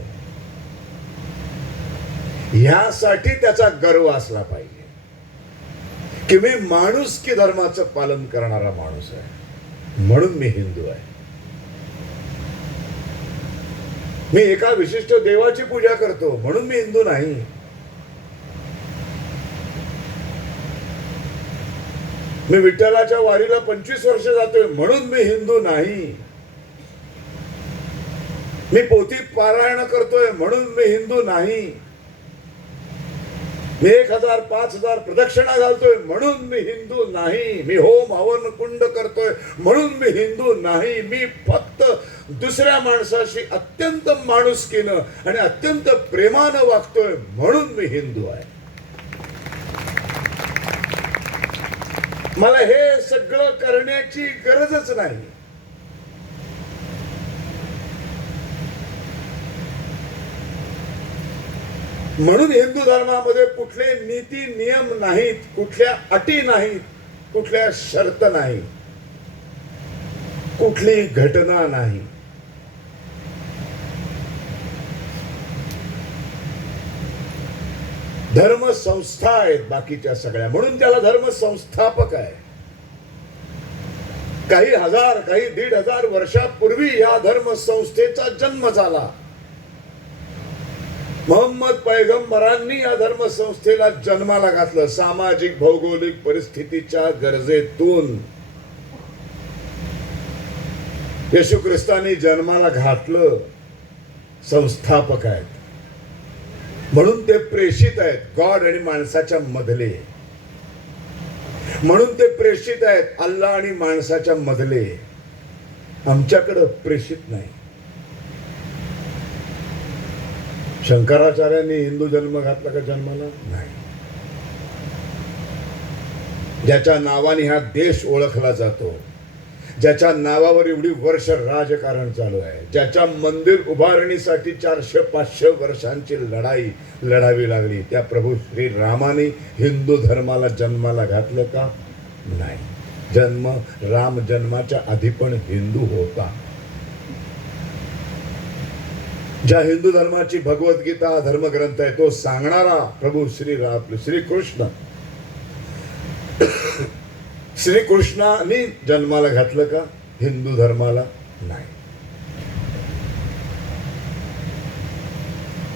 ह्यासाठी त्याचा गर्व असला पाहिजे की मी माणुसकी धर्माचं पालन करणारा माणूस आहे, म्हणून मी हिंदू आहे. मी एका विशिष्ट देवाची पूजा करतो म्हणून मी हिंदू नाही. मी विठ्ठलाच्या वारीला 25 वर्ष जातोय म्हणून मी हिंदू नाही. मी पोथी पारायण करतोय म्हणून मी हिंदू नाही. मी 1000 5000 प्रदक्षिणा घालतोय म्हणून मी हिंदू नाही. मी होम हवन कुंड करतोय म्हणून मी हिंदू नाही. मी फक्त दुसऱ्या माणसाशी अत्यंत माणुसकीनं आणि अत्यंत प्रेमानं वागतोय म्हणून मी हिंदू आहे. मला हे सगळं करण्याची गरजच नाही. म्हणून हिंदू धर्मामध्ये कुठले नीती नियम नाहीत, कुठल्या अटी नाहीत, कुठल्या शर्त नाही, कुठली घटना नाही. धर्म संस्था आहेत बाकीच्या सगळ्या, म्हणून त्याला धर्म संस्थापक आहे. काही 1000 काही 1500 वर्षापूर्वी या धर्म संस्थेचा जन्म झाला. मोहम्मद पैगंबरांनी या धर्म संस्थेला जन्माला घातलं. सामाजिक भौगोलिक परिस्थितीच्या गरजेतून येशू ख्रिस्तांनी जन्माला घातलं. संस्थापक आहेत म्हणून ते प्रेषित आहेत, गॉड आणि माणसाच्या मधले. म्हणून ते प्रेषित आहेत, अल्लाह आणि माणसाच्या मधले. आमच्याकडे प्रेषित नाही. शंकराचार्यांनी हिंदू जन्म घातला का जन्माला? नाही. ज्याच्या नावाने हा देश ओळखला जातो, ज्याच्या नावावर एवढी वर्ष राजकारण चालू आहे, ज्याच्या मंदिर उभारणीसाठी 400-500 वर्षांची लढाई लढावी लागली, त्या प्रभू श्री रामाने हिंदू धर्माला जन्माला घातलं का? नाही. राम जन्माच्या आधी पण हिंदू होता. ज्या हिंदू धर्माची भगवद्गीता धर्मग्रंथ आहे तो सांगणारा प्रभू श्रीकृष्ण, श्रीकृष्णाने जन्माला घातलं का हिंदू धर्माला? नाही.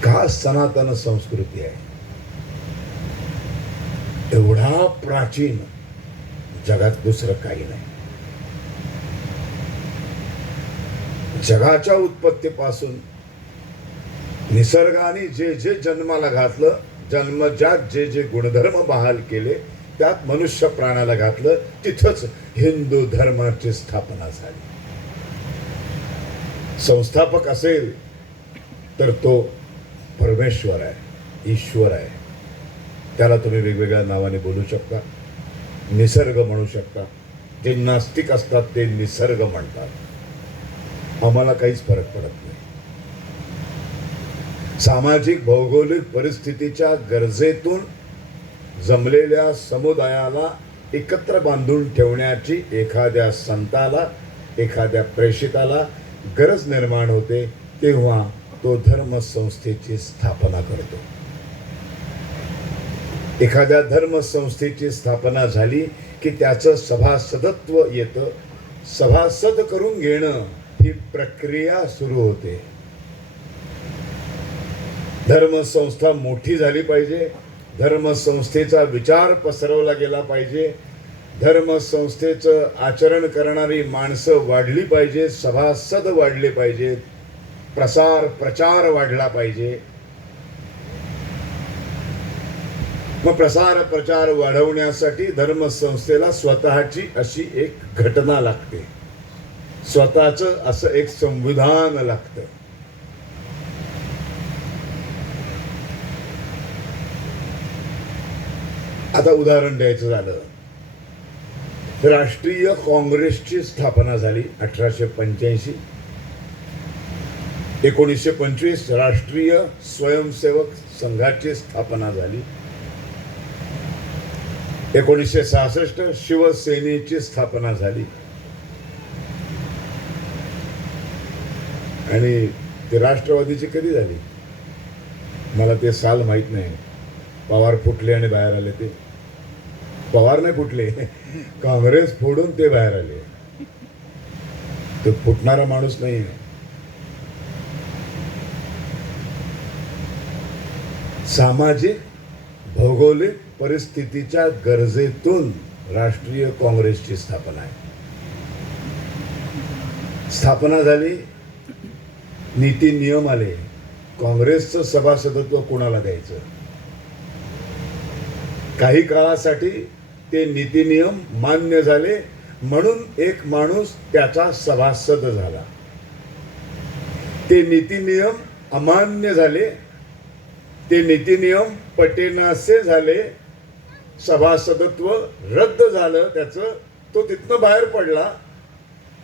का सनातन संस्कृती आहे, एवढा प्राचीन, जगात दुसरं काही नाही. जगाच्या उत्पत्तीपासून निसर्गाने जे जे जन्माला घातलं, जन्मजात जे जे गुणधर्म बहाल केले, त्यात मनुष्य प्राण्याला घातलं, तिथंच हिंदू धर्माची स्थापना झाली. संस्थापक असेल तर तो परमेश्वर आहे, ईश्वर आहे. त्याला तुम्ही वेगवेगळ्या नावाने बोलू शकता. निसर्ग म्हणू शकता. जे नास्तिक असतात ते निसर्ग म्हणतात. आम्हाला काहीच फरक पडत नाही. सामाजिक भौगोलिक परिस्थितीच्या गरजेतून जमलेल्या समुदायाला एकत्र बांधून ठेवण्याची एखाद्या संताला, एखाद्या प्रेषिताला गरज निर्माण होते, तेव्हा तो धर्मसंस्थेची स्थापना करतो. एखाद्या धर्मसंस्थेची स्थापना झाली की त्याचं सभासदत्व येतं. सभासद करून घेणं ही प्रक्रिया सुरू होते. धर्मसंस्था मोठी झाली पाहिजे, धर्मसंस्थेचा विचार पसरवला गेला पाहिजे, धर्मसंस्थेचं आचरण करणारी माणसं वाढली पाहिजे, सभासद वाढले पाहिजेत, प्रचार वाढला पाहिजे. मग प्रचार वाढवण्यासाठी धर्मसंस्थेला स्वतःची अशी एक घटना लागते, स्वतःचं असं एक संविधान लागतं. आता उदाहरण द्यायचं झालं, राष्ट्रीय काँग्रेसची स्थापना झाली 1885. 1925 राष्ट्रीय स्वयंसेवक संघाची स्थापना झाली. 1966 शिवसेनेची स्थापना झाली. आणि ते राष्ट्रवादीची कधी झाली मला ते साल माहित नाही. पवार फुटले आणि बाहेर आले. ते पवार नाही फुटले, काँग्रेस फोडून ते बाहेर आले. तो फुटणारा माणूस नाही. सामाजिक भौगोलिक परिस्थितीच्या गरजेतून राष्ट्रीय काँग्रेसची स्थापना आहे. स्थापना झाली, नीती नियम आले, काँग्रेसचं सभासदत्व कोणाला द्यायचं. काही काळासाठी ते नीती नियम मान्य झाले, म्हणून एक माणूस त्याचा सभासद झाला. ते नीती नियम अमान्य झाले, ते नीती नियम पटेनासे झाले, सभासदत्व रद्द झालं त्याचं. तो तिथनं बाहेर पडला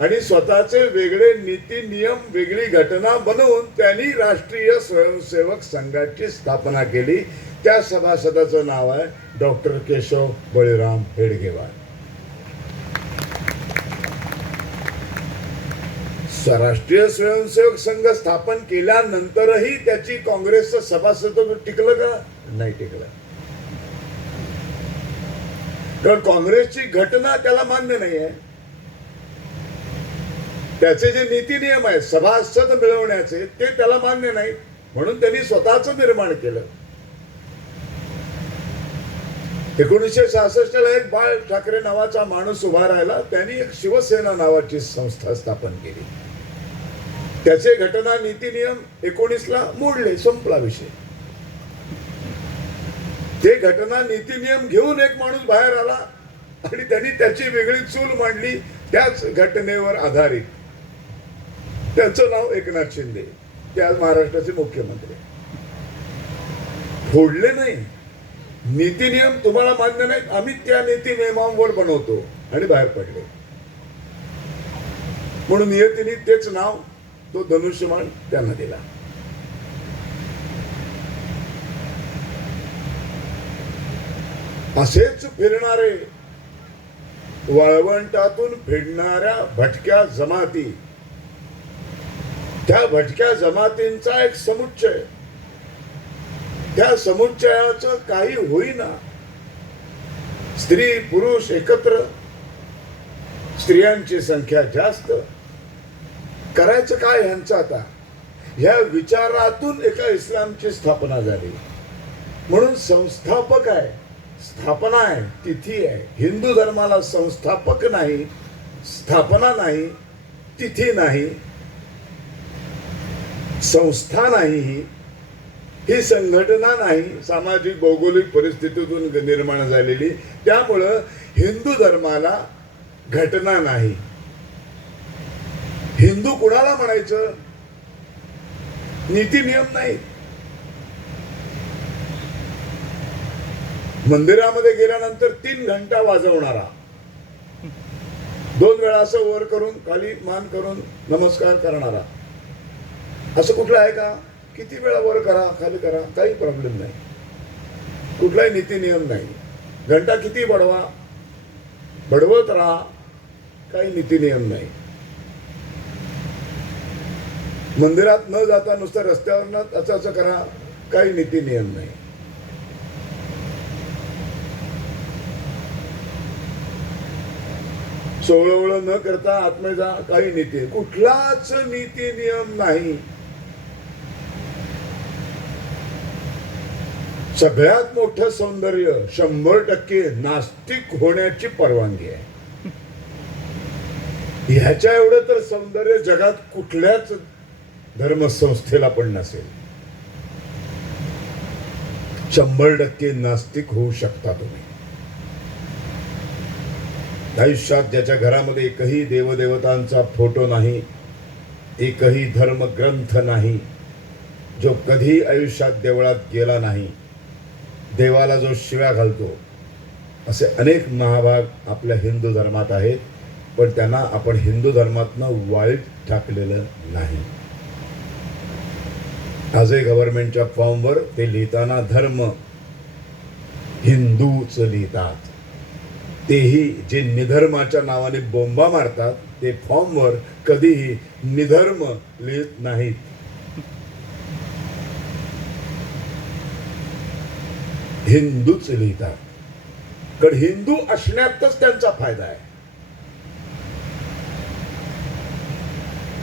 आणि स्वतःचे वेगळे नीती नियम, वेगळी घटना बनवून त्यांनी राष्ट्रीय स्वयंसेवक संघाची स्थापना केली. त्या सभासदाचं नाव आहे डॉक्टर केशव बळीराम हेडगेवार. राष्ट्रीय स्वयंसेवक संघ स्थापन केल्यानंतरही त्याची काँग्रेसचं सभासदत्व टिकलं का? नाही टिकलं. कारण काँग्रेसची घटना त्याला मान्य नाही आहे. त्याचे जे नीती नियम आहेत सभासद मिळवण्याचे ते त्याला मान्य नाही, म्हणून त्यांनी स्वतःच निर्माण केलं. 1966 ला एक बाळ ठाकरे नावाचा माणूस उभा राहिला. त्यांनी एक शिवसेना नावाची संस्था स्थापन केली. त्याचे घटना नीती नियम 19 ला मोडले, संपला विषय. ते घटना नीती नियम घेऊन एक माणूस बाहेर आला आणि त्यांनी त्याची वेगळी चूल मांडली त्याच घटनेवर आधारित. त्याचं नाव एकनाथ शिंदे. ते आज महाराष्ट्राचे मुख्यमंत्री. फोडले नाही, नीती नियम तुम्हाला मान्य नाहीत, आम्ही त्या नीती नियमांवर बनवतो आणि बाहेर पडले. म्हणून नियतीने तेच नाव, तो धनुष्यबाण त्यांना दिला. असेच फिरणारे, वाळवंटातून फिरणाऱ्या भटक्या जमाती, त्या भटक्या जमातींचा एक समुच्चय, त्या समुच्चयाचं काही होईना. स्त्री पुरुष एकत्र, स्त्रियांची संख्या जास्त. करायचं काय ह्यांचं आता? ह्या विचारातून एका इस्लामची स्थापना झाली. म्हणून संस्थापक आहे, स्थापना आहे, तिथी आहे. हिंदू धर्माला संस्थापक नाही, स्थापना नाही, तिथी नाही, संस्था नाही, ही संघटना नाही, सामाजिक भौगोलिक परिस्थितीतून निर्माण झालेली. त्यामुळं हिंदू धर्माला घटना नाही. हिंदू कुणाला म्हणायचं? नीती नियम नाही. मंदिरामध्ये गेल्यानंतर 3 घंटा वाजवणारा, 2 वेळा असं वर करून खाली मान करून नमस्कार करणारा, असं कुठलं आहे का? किती वेळा वर करा खाली करा, काही प्रॉब्लेम नाही. कुठलाही नीती नियम नाही. घंटा किती बडवा, बडवत राहा, काही नीती नियम नाही. मंदिरात न जाता नुसतं रस्त्यावर असं असं करा, काही नीती नियम नाही. सोवळवळ न करता आतमध्ये जा, काही नीती, कुठलाच नीती नियम नाही. सगळ्यात मोठं सौंदर्य 100% नास्तिक होण्याची परवानगी आहे. ह्याच्या एवढं तर सौंदर्य जगात कुठल्याच धर्मसंस्थेला पण नसेल. 100% नास्तिक होऊ शकता तुम्ही. आयुष्यात ज्याच्या घरामध्ये एकही देवदेवतांचा फोटो नाही, एकही धर्मग्रंथ नाही, जो कधी आयुष्यात देवळात गेला नाही, देवाला जो शिव्या घालतो, असे अनेक महाभाग आपल्या हिंदू धर्मात आहेत. पण त्यांना आपण हिंदू धर्मातनं वाळीत टाकलेलं नाही. आजही गव्हर्नमेंटच्या फॉर्मवर ते लिहिताना धर्म हिंदूच लिहितात. तेही जे निधर्माच्या नावाने बोंबा मारतात ते फॉर्मवर कधीही निधर्म लिहित नाहीत. हिंदूच लिहितात. कारण हिंदू असण्यातच त्यांचा फायदा आहे.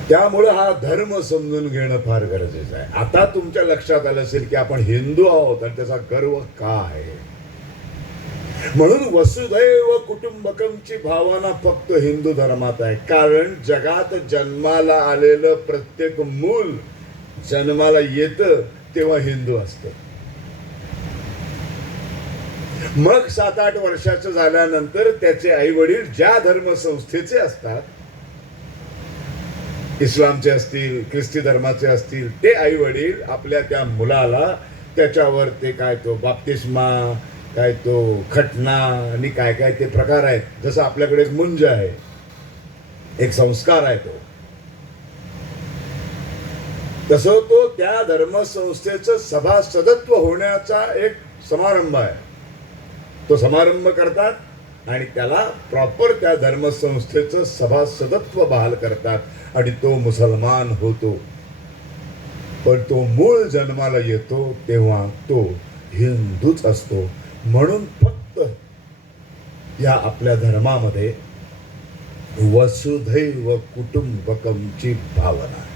त्यामुळे हा धर्म समजून घेणं फार गरजेचं आहे. आता तुमच्या लक्षात आलं असेल की आपण हिंदू आहोत आणि त्याचा गर्व का आहे. म्हणून वसुधैव कुटुंबकमची भावना फक्त हिंदू धर्मात आहे. कारण जगात जन्माला आलेलं प्रत्येक मूल जन्माला येतं तेव्हा हिंदू असतं. मग 7-8 वर्षाचं झाल्यानंतर त्याचे आई वडील ज्या धर्मसंस्थेचे असतात, इस्लामचे असतील, ख्रिस्ती धर्माचे असतील, ते आई वडील आपल्या त्या मुलाला त्याच्यावर ते काय तो बाप्तिस्मा, काय तो खटना आणि काय काय ते प्रकार आहेत. जसं आपल्याकडे एक मुंज आहे, एक संस्कार आहे, तो तसं तो त्या धर्मसंस्थेचं सभासदत्व होण्याचा एक समारंभ आहे. तो समारंभ करतात आणि त्याला प्रॉपर त्या धर्मसंस्थेचं सभासदत्व बहाल करतात आणि तो मुसलमान होतो. पण तो मूळ जन्माला येतो तेव्हा तो हिंदूच असतो. म्हणून फक्त या आपल्या धर्मामध्ये वसुधैव कुटुंबकमची भावना आहे.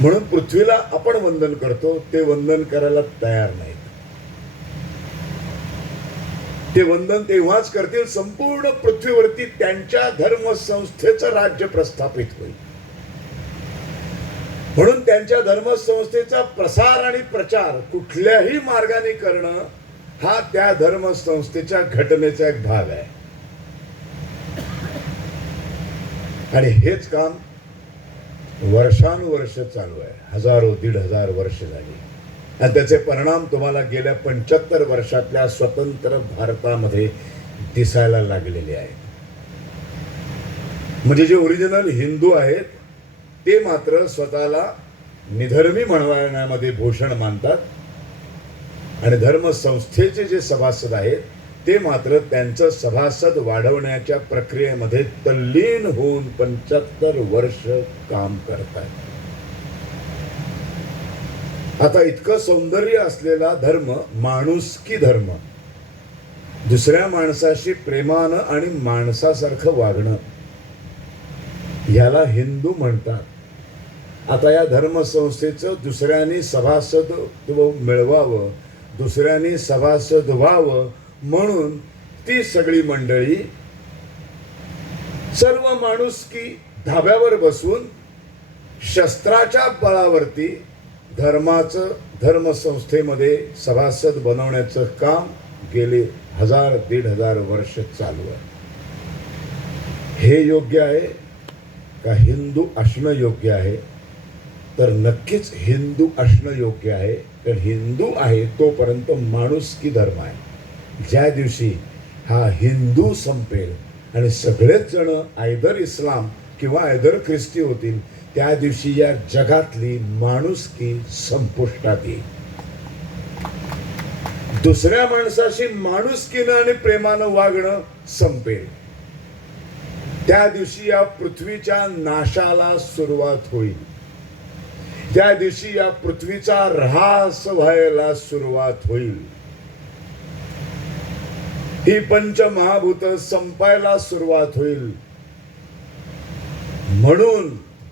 म्हणून पृथ्वीला आपण वंदन करतो, ते वंदन करायला तयार नाहीत. ते वंदन तेव्हाच करतील संपूर्ण पृथ्वीवरती त्यांच्या धर्मसंस्थेचं राज्य प्रस्थापित होईल. म्हणून त्यांच्या धर्मसंस्थेचा प्रसार आणि प्रचार कुठल्याही मार्गाने करणं हा त्या धर्मसंस्थेच्या घटनेचा एक भाग आहे. आणि हेच काम वर्षानुवर्ष चालू आहे. 1000-1500 वर्ष झाली आणि त्याचे परिणाम तुम्हाला गेल्या 75 वर्षातल्या स्वतंत्र भारतामध्ये दिसायला लागलेले आहेत. म्हणजे जे ओरिजिनल हिंदू आहेत ते मात्र स्वतःला निधर्मी म्हणण्यामध्ये भूषण मानतात आणि धर्मसंस्थेचे जे सभासद आहेत ते मात्र त्यांचं सभासद वाढवण्याच्या प्रक्रियेमध्ये तल्लीन होऊन 75 वर्ष काम करतात. आता इतकं सौंदर्य असलेला धर्म, माणुसकी धर्म, दुसऱ्या माणसाशी प्रेमानं आणि माणसासारखं वागणं, याला हिंदू म्हणतात. आता या धर्मसंस्थेचं दुसऱ्यांनी सभासदत्व मिळवावं, दुसऱ्यांनी सभासद व्हावं म्हणून ती सगळी मंडळी सर्व माणुसकी धाब्यावर बसून शस्त्राच्या बळावरती धर्माचं धर्मसंस्थेमध्ये सभासद बनवण्याचं काम गेले 1000-1500 वर्ष चालू आहे. हे योग्य आहे का हिंदू असणं योग्य आहे? तर नक्कीच हिंदू असणं योग्य आहे. कारण हिंदू आहे तोपर्यंत माणुसकी धर्म आहे. ज्या दिवशी हा हिंदू संपेल आणि सगळेच जण आयदर इस्लाम किंवा आयदर ख्रिस्ती होतील, त्या दिवशी या जगातली माणुसकी संपुष्टात येईल. दुसऱ्या माणसाशी माणुसकीनं आणि प्रेमानं वागणं संपेल. त्या दिवशी या पृथ्वीच्या नाशाला सुरुवात होईल. त्या दिवशी या पृथ्वीचा ऱ्हास व्हायला सुरुवात होईल. ही पंचमहाभूत संपायला सुरुवात होईल. म्हणून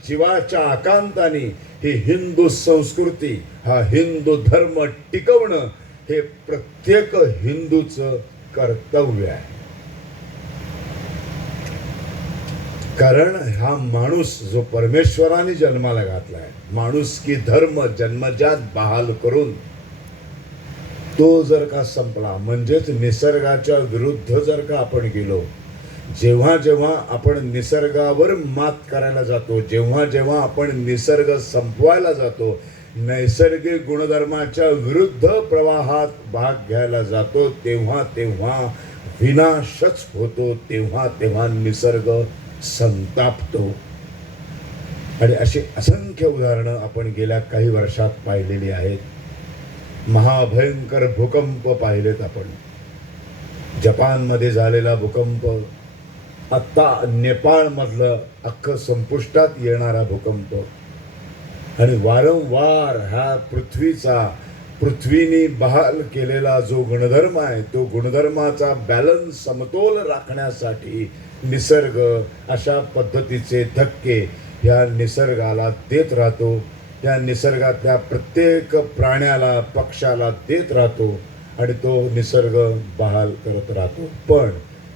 जीवाच्या आकांताने ही हिंदू संस्कृती हा हिंदू धर्म टिकवणं हे प्रत्येक हिंदूचं कर्तव्य आहे. कारण हा माणूस जो परमेश्वराने जन्माला घातलाय, माणूस की धर्म जन्मजात बहाल करून तो जर का संपला, म्हणजेच निसर्गाच्या विरुद्ध जर का आपण गेलो, जेव्हा जेव्हा आपण निसर्गावर मात करायला जातो, जेव्हा जेव्हा आपण निसर्ग संपवायला जातो, नैसर्गिक गुणधर्माच्या विरुद्ध प्रवाहात भाग घ्यायला जातो, तेव्हा तेव्हा विनाशच होतो, तेव्हा तेव्हा निसर्ग संतापतो. आणि अशी असंख्य उदाहरणं आपण गेल्या काही वर्षात पाहिलेली आहेत. महाभयंकर भूकंप पाहिलेत आपण. जपानमध्ये झालेला भूकंप, आत्ता नेपाळमधलं अख्खं संपुष्टात येणारा भूकंप, आणि वारंवार ह्या पृथ्वीने बहाल केलेला जो गुणधर्म आहे, तो गुणधर्माचा बॅलन्स समतोल राखण्यासाठी निसर्ग अशा पद्धतीचे धक्के ह्या निसर्गाला देत राहतो, या निसर्गातल्या प्रत्येक प्राण्याला पक्षाला देत राहतो आणि तो निसर्ग बहाल करत राहतो. पण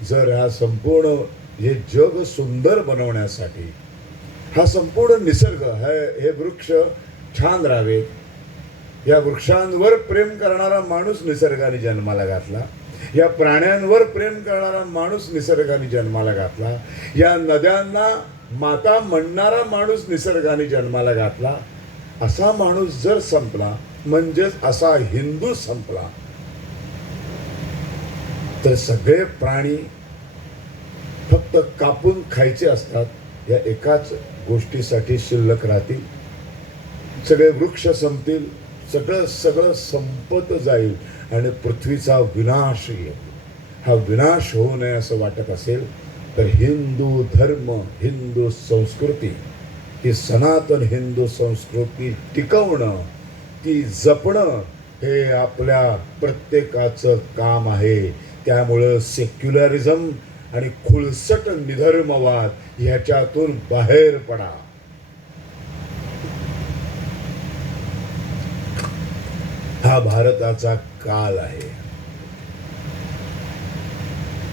जर हा संपूर्ण हे जग सुंदर बनवण्यासाठी हा संपूर्ण निसर्ग हे वृक्ष छान राहावेत, या वृक्षांवर प्रेम करणारा माणूस निसर्गाने जन्माला घातला, या प्राण्यांवर प्रेम करणारा माणूस निसर्गाने जन्माला घातला, या नद्यांना माता म्हणणारा माणूस निसर्गाने जन्माला घातला. असा माणूस जर संपला, म्हणजेच असा हिंदू संपला, तर सगळे प्राणी फक्त कापून खायचे असतात या एकाच गोष्टीसाठी शिल्लक राहतील. सगळे वृक्ष संपतील, सगळं संपत जाईल आणि पृथ्वीचा विनाश येईल. हा विनाश होऊ नये असं वाटत असेल तर हिंदू धर्म, हिंदू संस्कृती, ही सनातन हिंदू संस्कृती टिकवणं, ती जपणं हे आपल्या प्रत्येकाचं काम आहे. त्यामुळं सेक्युलरिझम आणि खुलसट निधर्मवाद ह्याच्यातून बाहेर पडा. हा भारताचा काल आहे.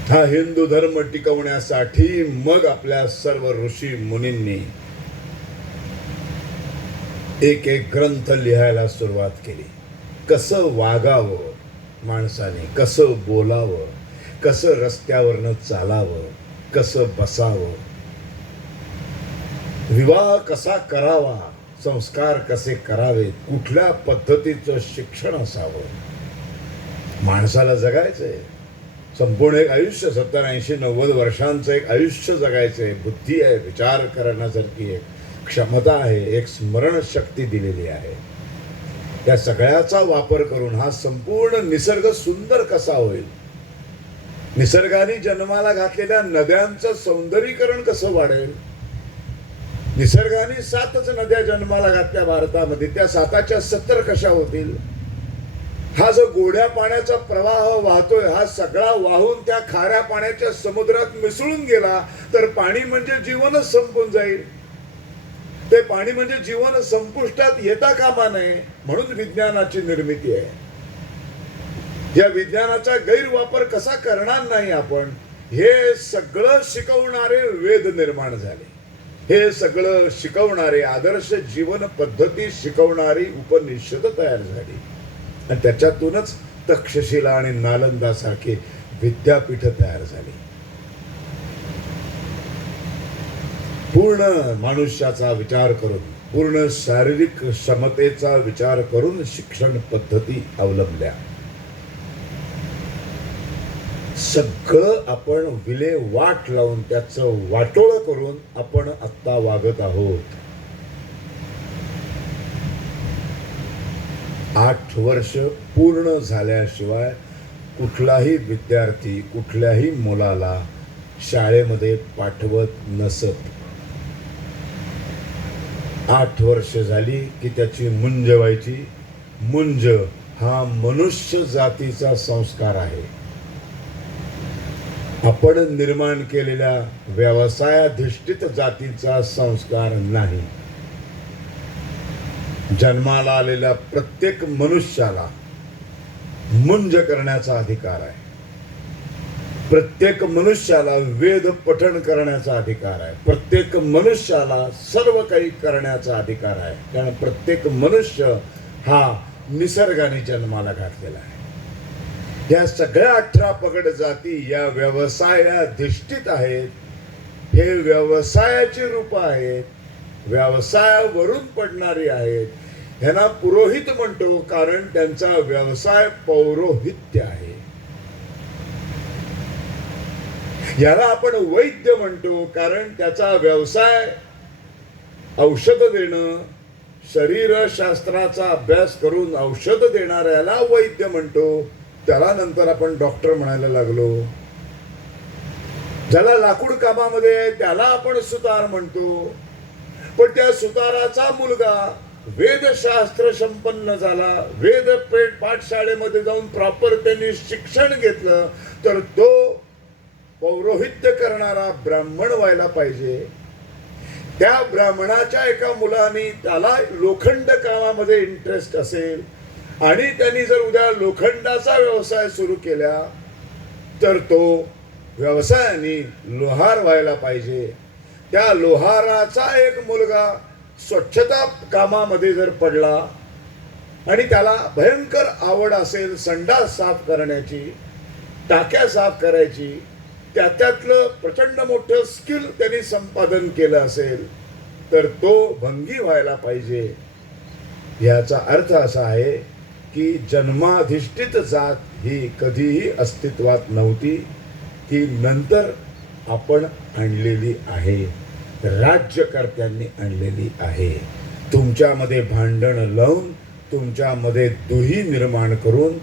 हा हिंदू धर्म टिकवण्यासाठी मग आपल्या सर्व ऋषी मुनींनी एक एक ग्रंथ लिहायला सुरुवात केली. कसं वागावं माणसाने, कसं बोलावं, कसं रस्त्यावरनं चालावं, कसं बसावं, विवाह कसा करावा, संस्कार कसे करावेत, कुठल्या पद्धतीचं शिक्षण असावं. माणसाला जगायचंय, संपूर्ण एक आयुष्य 70-80-90 वर्षांचं एक आयुष्य जगायचंय. बुद्धी आहे, विचार करण्यासारखी एक क्षमता आहे, एक स्मरणशक्ती दिलेली आहे. या सगळ्याचा वापर करून हा संपूर्ण निसर्ग सुंदर कसा होईल, निसर्गाने जन्माला घातलेल्या नद्यांचं सौंदर्यीकरण कसं वाढेल. निसर्गाने 7च नद्या जन्माला घातल्या भारतामध्ये, त्या 7च्या 70 कशा होतील. हा जो गोड्या पाण्याचा प्रवाह वाहतोय, हा सगळा वाहून त्या खाऱ्या पाण्याच्या समुद्रात मिसळून गेला तर पाणी म्हणजे जीवनच संपून जाईल. ते पाणी म्हणजे जीवन संपुष्टात येता कामा नये, म्हणून विज्ञानाची निर्मिती आहे. या विज्ञानाचा गैरवापर कसा करणार नाही आपण, हे सगळं शिकवणारे वेद निर्माण झाले. हे सगळं शिकवणारे आदर्श जीवन पद्धती शिकवणारी उपनिषद तयार झाली आणि त्याच्यातूनच तक्षशिला आणि नालंदा सारखे विद्यापीठ तयार झाली. पूर्ण मनुष्याचा विचार करून, पूर्ण शारीरिक क्षमतेचा विचार करून शिक्षण पद्धती अवलंबल्या. सगळं आपण विल्हेवाट लावून त्याचं वाटोळं करून आपण आत्ता वागत आहोत. 8 वर्ष पूर्ण झाल्याशिवाय कुठलाही विद्यार्थी कुठल्याही मुलाला शाळेमध्ये पाठवत नसत. 8 वर्ष झाली की त्याची मुंज व्हायची. मुंज हा मनुष्य जातीचा संस्कार आहे. आपण निर्माण केलेल्या व्यवसायाधिष्ठित जातीचा संस्कार नाही. जन्माला आलेल्या प्रत्येक मनुष्याला मुंज करण्याचा अधिकार आहे. प्रत्येक मनुष्याला वेद पठण करण्याचा अधिकार आहे. प्रत्येक मनुष्याला सर्व काही करण्याचा अधिकार आहे. कारण प्रत्येक मनुष्य हा निसर्गाने जन्माला घातलेला आहे. या सगळ्या 18 पगड जाती या व्यवसायाधिष्ठित आहेत. हे व्यवसायाची रूप आहेत, व्यवसायावरून पडणारी आहेत. ह्यांना पुरोहित म्हणतो कारण त्यांचा व्यवसाय पौरोहित्य आहे. याला आपण वैद्य म्हणतो कारण त्याचा व्यवसाय औषध देणं, शरीरशास्त्राचा अभ्यास करून औषध देणाऱ्याला वैद्य म्हणतो. त्याला नंतर आपण डॉक्टर म्हणायला लागलो. ज्याला लाकूड कामामध्ये आहे त्याला आपण सुतार म्हणतो. पण त्या सुताराचा मुलगा वेदशास्त्र संपन्न झाला, वेदपेठ पाठशाळेमध्ये जाऊन प्रॉपर त्यांनी शिक्षण घेतलं, तर तो पौरोहित्य करणारा ब्राह्मण व्हायला पाहिजे. त्या ब्राह्मणाच्या एका मुलाने त्याला लोखंड कामामध्ये इंटरेस्ट असेल आणि त्यांनी जर उद्या लोखंडाचा व्यवसाय सुरू केला तर तो व्यवसायाने लोहार व्हायला पाहिजे. त्या लोहाराचा एक मुलगा स्वच्छता कामामध्ये जर पडला आणि त्याला भयंकर आवड असेल संडास साफ करण्याची, टाक्या साफ करायची, त्यातलं प्रचंड मोठं स्किल त्यांनी संपादन केलं असेल तर तो भंगी व्हायला पाहिजे. याचा अर्थ असा आहे की जन्माधिष्ठित जात ही कधीही अस्तित्वात नव्हती. ती नंतर आपण आणलेली आहे, राज्यकर्त्यांनी आणलेली आहे. तुमच्यामध्ये भांडण लावून, तुमच्यामध्ये दुही निर्माण करून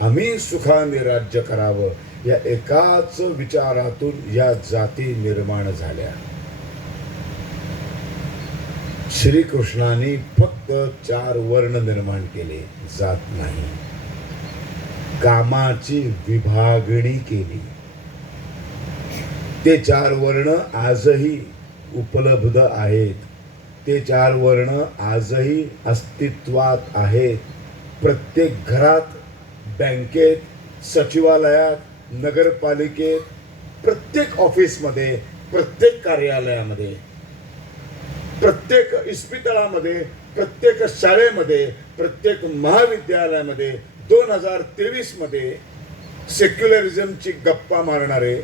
आम्ही सुखाने राज्य करावं या एकाच विचारातून या जाती निर्माण झाल्या. श्रीकृष्णाने फक्त 4 वर्ण निर्माण केले, जात नाही. कामाची विभागणी केली. ते 4 वर्ण आजही उपलब्ध आहेत. ते 4 वर्ण आजही अस्तित्वात आहेत. प्रत्येक घरात, बँकेत, सचिवालयात, नगरपालिकेत, प्रत्येक ऑफिसमध्ये, प्रत्येक कार्यालयामध्ये, प्रत्येक इस्पितळामध्ये, प्रत्येक शाळेमध्ये, प्रत्येक महाविद्यालयामध्ये 2023 मध्ये सेक्युलरिझमची गप्पा मारणारे,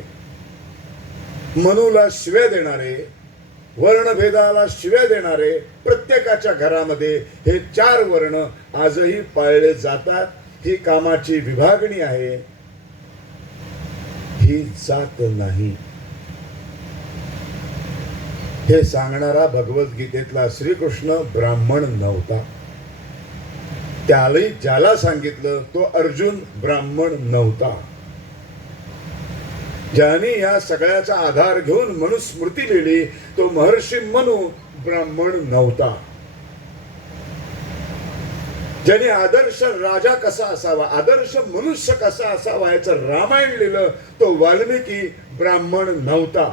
मनूला शिव्या देणारे, वर्णभेदाला शिव्या देणारे प्रत्येकाच्या घरामध्ये हे 4 वर्ण आजही पाळले जातात. ही कामाची विभागणी आहे, ही जात नाही. हे सांगणारा भगवद्गीतेतला श्रीकृष्ण ब्राह्मण नव्हता. त्यालाही ज्याला सांगितलं तो अर्जुन ब्राह्मण नव्हता. ज्याने या सगळ्याचा आधार घेऊन मनुस्मृती लिहिली तो महर्षी मनु ब्राह्मण नव्हता. ज्याने आदर्श राजा कसा असावा, आदर्श मनुष्य कसा असावा याचं रामायण लिहिलं तो वाल्मिकी ब्राह्मण नव्हता.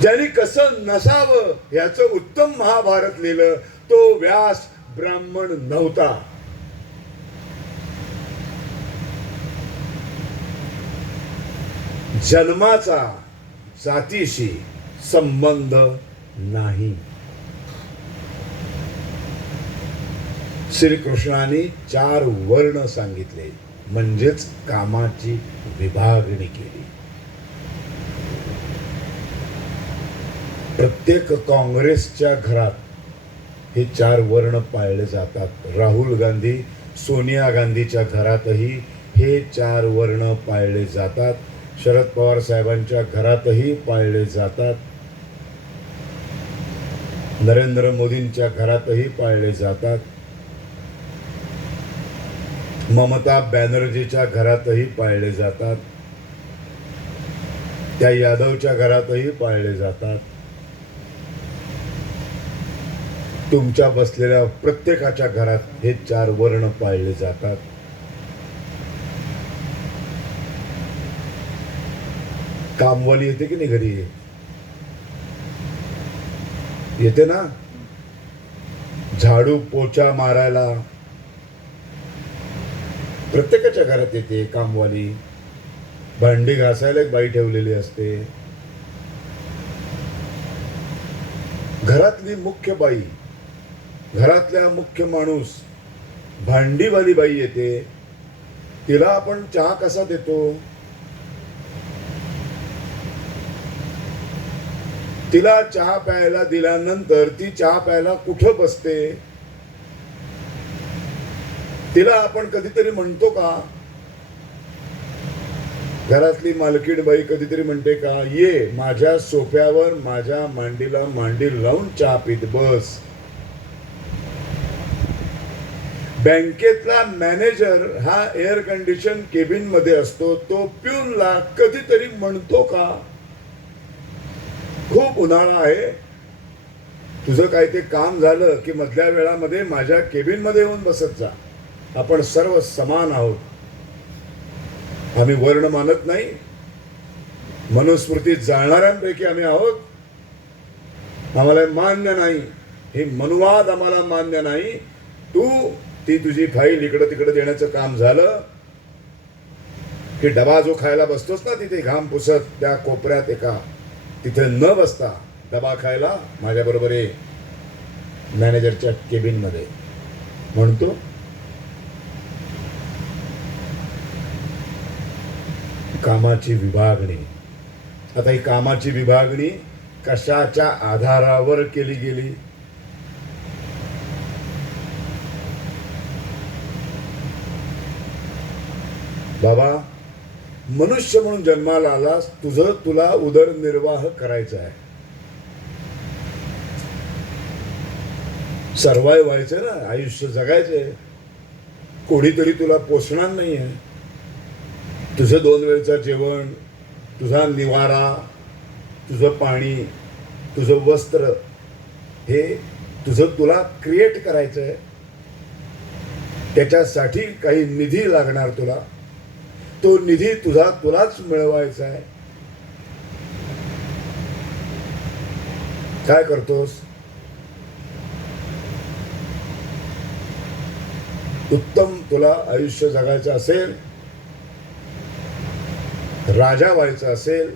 ज्याने कसं नसावं याचं उत्तम महाभारत लिहिलं तो व्यास ब्राह्मण नव्हता. जन्माचा जातीशी संबंध नाही. श्रीकृष्णाने 4 वर्ण सांगितले म्हणजेच कामाची विभागणी केली. प्रत्येक काँग्रेसच्या घरात हे 4 वर्ण पाळले जातात. राहुल गांधी, सोनिया गांधीच्या घरातही हे 4 वर्ण पाळले जातात. शरद पवार साहेबांच्या घरातही पाळले जातात. नरेंद्र मोदींच्या घरातही पाळले जातात. ममता बॅनर्जीच्या घरातही पाळले जातात. त्या यादवच्या घरातही पाळले जातात. तुमच्या बसलेल्या प्रत्येकाच्या घरात हे 4 वर्ण पाळले जातात. कामवाली येते की नाही घरी? येते ना? झाडू पोचा मारायला प्रत्येकाच्या घरात येते कामवाली. भांडी घासायला एक बाई ठेवलेली असते. घरातली मुख्य बाई, घरातल्या मुख्य माणूस, भांडीवाली बाई येते. तिला आपण चहा कसा देतो? तिला चहा प्यायला दिल्यानंतर ती चहा प्यायला कुठं बसते? तिला आपण कधीतरी म्हणतो का? घरातली मालकीण बाई कधीतरी म्हणते का, ये माझ्या सोफ्यावर माझ्या मांडीला मांडी लावून चहा पीत बस? बँकेतला मॅनेजर हा एअर कंडिशन केबिन मध्ये असतो, तो प्यूनला कधीतरी म्हणतो का, खूप उन्हाळा आहे, तुझं काय ते काम झालं की मधल्या वेळामध्ये माझ्या केबिन मध्ये येऊन बसत जा, आपण सर्व समान आहोत, आम्ही वर्ण मानत नाही, मनुस्मृतीत जाणणाऱ्यांपैकी आम्ही आहोत, आम्हाला मान्य नाही, हे मनुवाद आम्हाला मान्य नाही. तू ती तुझी फाईल इकडं तिकडं देण्याचं काम झालं की डबा जो खायला बसतोस ना तिथे घाम पुसत त्या कोपऱ्यात एका, तिथे न बसता डबा खायला माझ्या बरोबर ये मॅनेजरच्या केबिन मध्ये म्हणतो. कामाची विभागणी. आता ही कामाची विभागणी कशाच्या आधारावर केली गेली? बाबा, मनुष्य म्हणून जन्माला आलास, तुला उदरनिर्वाह करायचा आहे, सर्वाइव्ह व्हायचं ना, आयुष्य जगायचंय. कोणीतरी तुला पोसणार नाहीये. तुझं 2 वेळचं जेवण, तुझा निवारा, तुझं पाणी, तुझं वस्त्र, हे तुला क्रिएट करायचंय. त्याच्यासाठी काही निधी लागणार तुला, तो निधी तुलाच मिळवायचा आहे. काय करतोस? उत्तम तुला आयुष्य जगायचं असेल, राजा व्हायचं असेल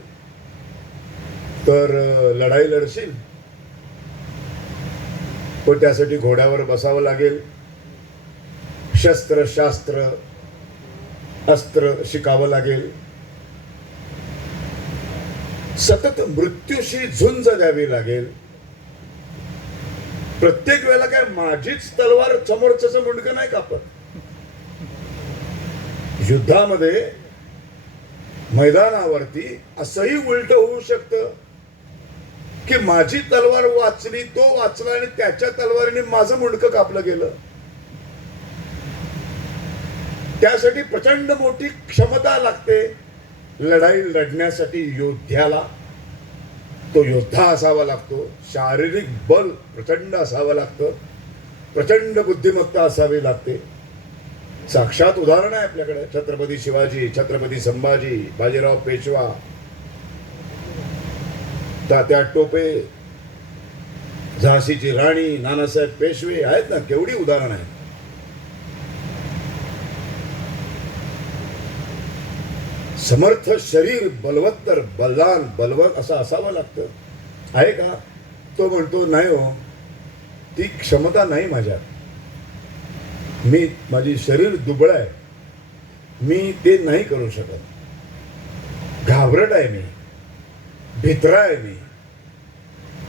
तर लढाई लढशील, पण त्यासाठी घोड्यावर बसावं लागेल, शस्त्र शास्त्र अस्त्र शिकावं लागेल, सतत मृत्यूशी झुंज द्यावी लागेल. प्रत्येक वेळेला काय माझीच तलवार समोरचं मुंडकं नाही कापत. युद्धामध्ये मैदानावरती असंही उलट होऊ शकतं की माझी तलवार वाचली, तो वाचला आणि त्याच्या तलवारीने माझं मुंडकं कापलं गेलं. त्यासाठी प्रचंड मोठी क्षमता लागते लढाई लढण्यासाठी योद्ध्याला. तो योद्धा असावा लागतो, शारीरिक बल प्रचंड असावं लागतं, प्रचंड बुद्धिमत्ता असावी लागते. साक्षात उदाहरण आहे आपल्याकडे, छत्रपती शिवाजी, छत्रपती संभाजी, बाजीराव पेशवा, तात्या टोपे, झाशीची राणी, नानासाहेब पेशवे आहेत ना, केवढी उदाहरण आहेत. समर्थ शरीर, बलवत्तर, बलवान, बलवत असं असावं लागतं. आहे का? तो म्हणतो नाही हो, ती क्षमता नाही माझ्यात, माझी शरीर दुबळ आहे, मी ते नाही करू शकत, घाबरट आहे मी, भित्रा आहे मी,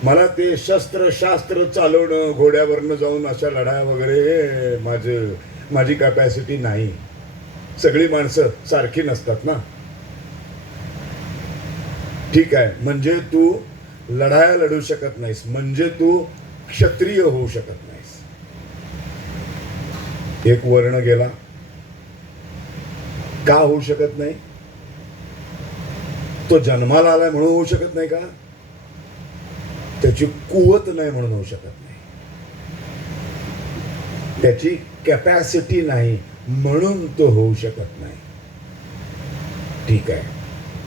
मला ते शस्त्र शास्त्र चालवणं, घोड्यावरनं जाऊन अशा लढाया वगैरे माझी कॅपॅसिटी नाही. सगळी माणसं सारखी नसतात ना. ठीक आहे, म्हणजे तू लढाया लढू शकत नाहीस, म्हणजे तू क्षत्रिय होऊ शकत नाहीस. एक वर्ण गेला. का होऊ शकत नाही? तो जन्माला आलाय म्हणून होऊ शकत नाही का? त्याची कुवत नाही म्हणून होऊ शकत नाही, त्याची कॅपॅसिटी नाही म्हणून तो होऊ शकत नाही. ठीक आहे,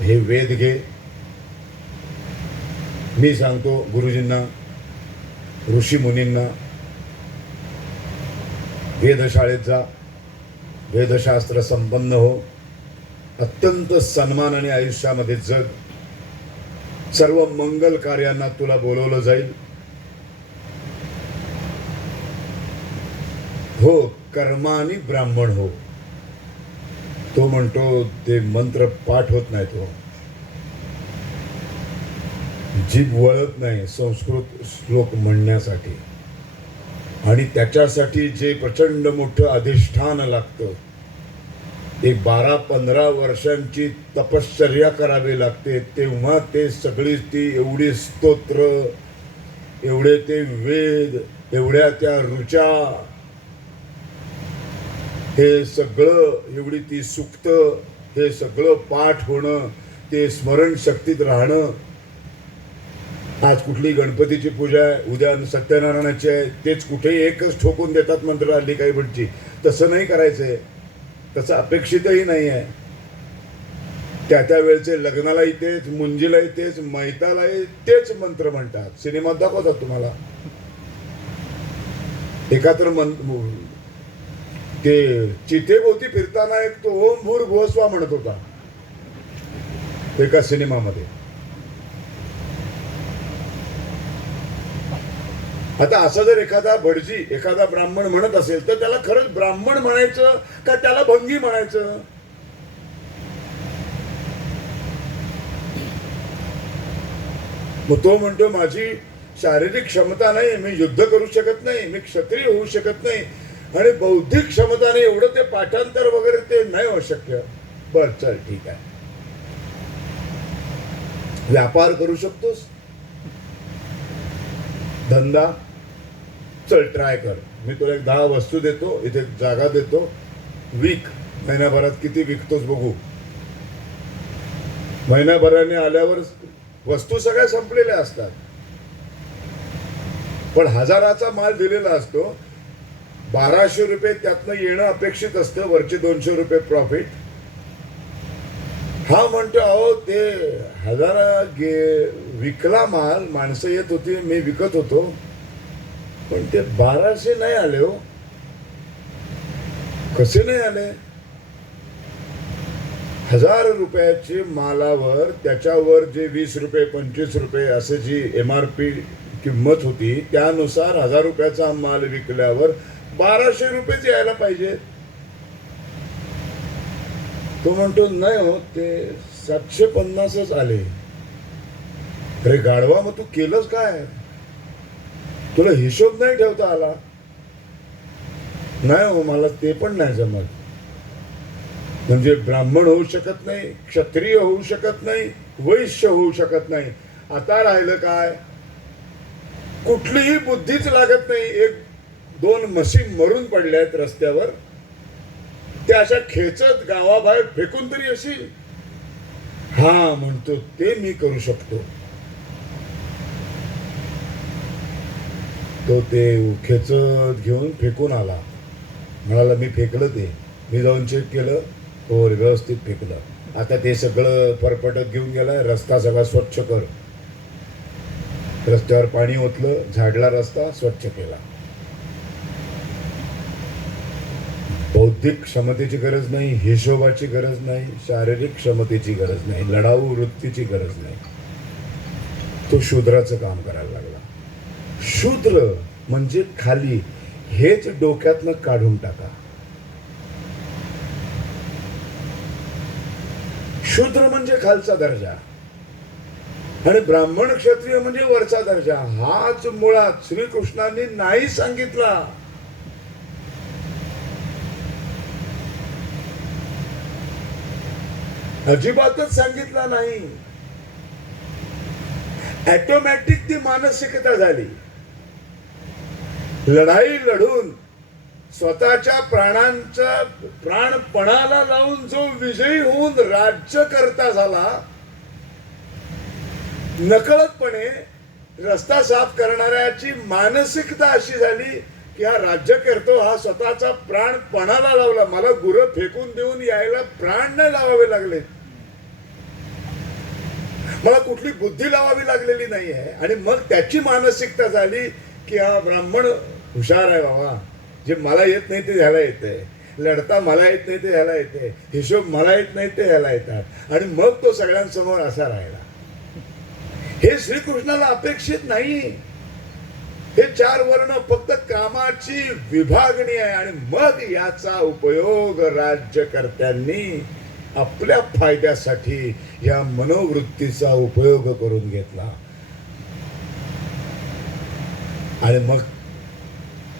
हे वेद घे. मी सांगतो गुरुजींना, ऋषी मुनींना, वेधशाळेत जा, वेदशास्त्र संपन्न हो, अत्यंत सन्मानाने आयुष्यामध्ये जग, सर्व मंगल कार्यांना तुला बोलवलं जाईल. हो, कर्मानी ब्राह्मण हो. तो म्हणतो ते मंत्र पाठ होत नाही, तो जीभ वळत नाही संस्कृत श्लोक म्हणण्यासाठी, आणि त्याच्यासाठी जे प्रचंड मोठं अधिष्ठान लागतं, ते 12-15 वर्षांची तपश्चर्या करावी लागते. तेव्हा ते सगळी ती एवढी स्तोत्र, एवढे ते वेद, एवढ्या त्या ऋचा, हे सगळं, एवढी ती सुक्त, हे सगळं पाठ होणं, ते स्मरण शक्तीत राहणं. आज कुठली गणपतीची पूजा आहे, उद्या सत्यनारायणाची आहे, तेच कुठे एकच ठोकून देतात मंत्र हल्ली काही म्हणची. तसं नाही करायचंय, तसं अपेक्षितही नाही आहे. त्या त्या वेळचे लग्नालाही तेच, मुंजीलाही तेच, मैतालाही तेच मंत्र म्हणतात. सिनेमात दाखवतात तुम्हाला. एकात्र ते चितेभोवती फिरताना एक तो ओम भूर्भुवः स्वः म्हणत होता एका सिनेमामध्ये. आता असं जर एखादा भटजी, एखादा ब्राह्मण म्हणत असेल तर त्याला खरंच ब्राह्मण म्हणायचं का त्याला भंगी म्हणायचं? मग तो म्हणतो माझी शारीरिक क्षमता नाही, मी युद्ध करू शकत नाही, मी क्षत्रिय होऊ शकत नाही, आणि बौद्धिक क्षमताने एवढं ते पाठांतर वगैरे ते नाही होऊ शक्य. बर, चल ठीक आहे. व्यापार करू शकतोस, धंदा, चल ट्राय कर. मी तुला 10 वस्तू देतो, इथे जागा देतो, विक. महिन्याभरात किती विकतोस बघू. महिन्याभराने आल्यावर वस्तू सगळ्या संपलेल्या असतात, पण 1000चा माल दिलेला असतो. 1200 रुपये त्यातनं येणं अपेक्षित असतं, वरचे 200 रुपये प्रॉफिट. हा म्हणतो अहो ते 1000 विकला माल, माणसं येत होती, मी विकत होतो, पण ते 1200 नाही आले हो. कसे नाही आले? 1000 रुपयाचे मालावर त्याच्यावर जे 20 रुपये 25 रुपये असे जी MRP किंमत होती, त्यानुसार 1000 रुपयाचा माल विकल्यावर 1200 रुपयेच यायला पाहिजे. तो म्हणतो नाही हो, ते 750च आले. अरे गाढवा, मग तू केलंस काय? तुला हिशोब नाही ठेवता आला? नाही हो, मला ते पण नाही जमत. म्हणजे ब्राह्मण होऊ शकत नाही, क्षत्रिय होऊ शकत नाही, वैश्य होऊ शकत नाही. आता राहिलं काय? कुठलीही बुद्धीच लागत नाही. 1-2 म्हशी मरून पडल्या आहेत रस्त्यावर, त्या अशा खेचत गावाबाहेर फेकून तरी असेल. हा म्हणतो ते मी करू शकतो. तो ते खेचत घेऊन फेकून आला. म्हणाला मी फेकलं, ते मी जाऊन चेक केलं, हो व्यवस्थित फेकलं. आता ते सगळं फरफटत घेऊन गेलाय. रस्ता सगळा स्वच्छ कर. रस्त्यावर पाणी ओतलं, झाडला, रस्ता स्वच्छ केला. बौद्धिक क्षमतेची गरज नाही, हिशोबाची गरज नाही, शारीरिक क्षमतेची गरज नाही, लढाऊ वृत्तीची गरज नाही. तो शूद्राचं काम करायला लागला. शूद्र म्हणजे खाली, हेच डोक्यातनं काढून टाका. शूद्र म्हणजे खालचा दर्जा, आणि ब्राह्मण क्षत्रिय म्हणजे वरचा दर्जा. हाच मुळात श्रीकृष्णांनी नाही सांगितला. अजिबातच सांगितला नाही. ऑटोमॅटिक ती मानसिकता झाली. लढाई लढून स्वतःच्या प्राणपणाला लावून जो विजयी होऊन राज्य करता झाला, नकळतपणे रस्ता साफ करणाऱ्याची मानसिकता अशी झाली की हा राज्य करतो, हा स्वतःचा प्राण पणाला लावला. मला गुरं फेकून देऊन यायला प्राण नाही लावावे लागले, मला कुठली बुद्धी लावावी लागलेली नाही आहे. आणि मग त्याची मानसिकता झाली की हा ब्राह्मण हुशार आहे बाबा, जे मला येत नाही ते ह्याला येतंय, लढता मला येत नाही ते ह्याला येते, हिशोब मला येत नाही ते ह्याला येतात, आणि मग तो सगळ्यांसमोर असा राहिला. हे श्रीकृष्णाला अपेक्षित नाही. हे 4 वर्ण फक्त कामाची विभागणी आहे, आणि मग याचा उपयोग राज्यकर्त्यांनी आपल्या फायद्यासाठी या मनोवृत्तीचा उपयोग करून घेतला. आणि मग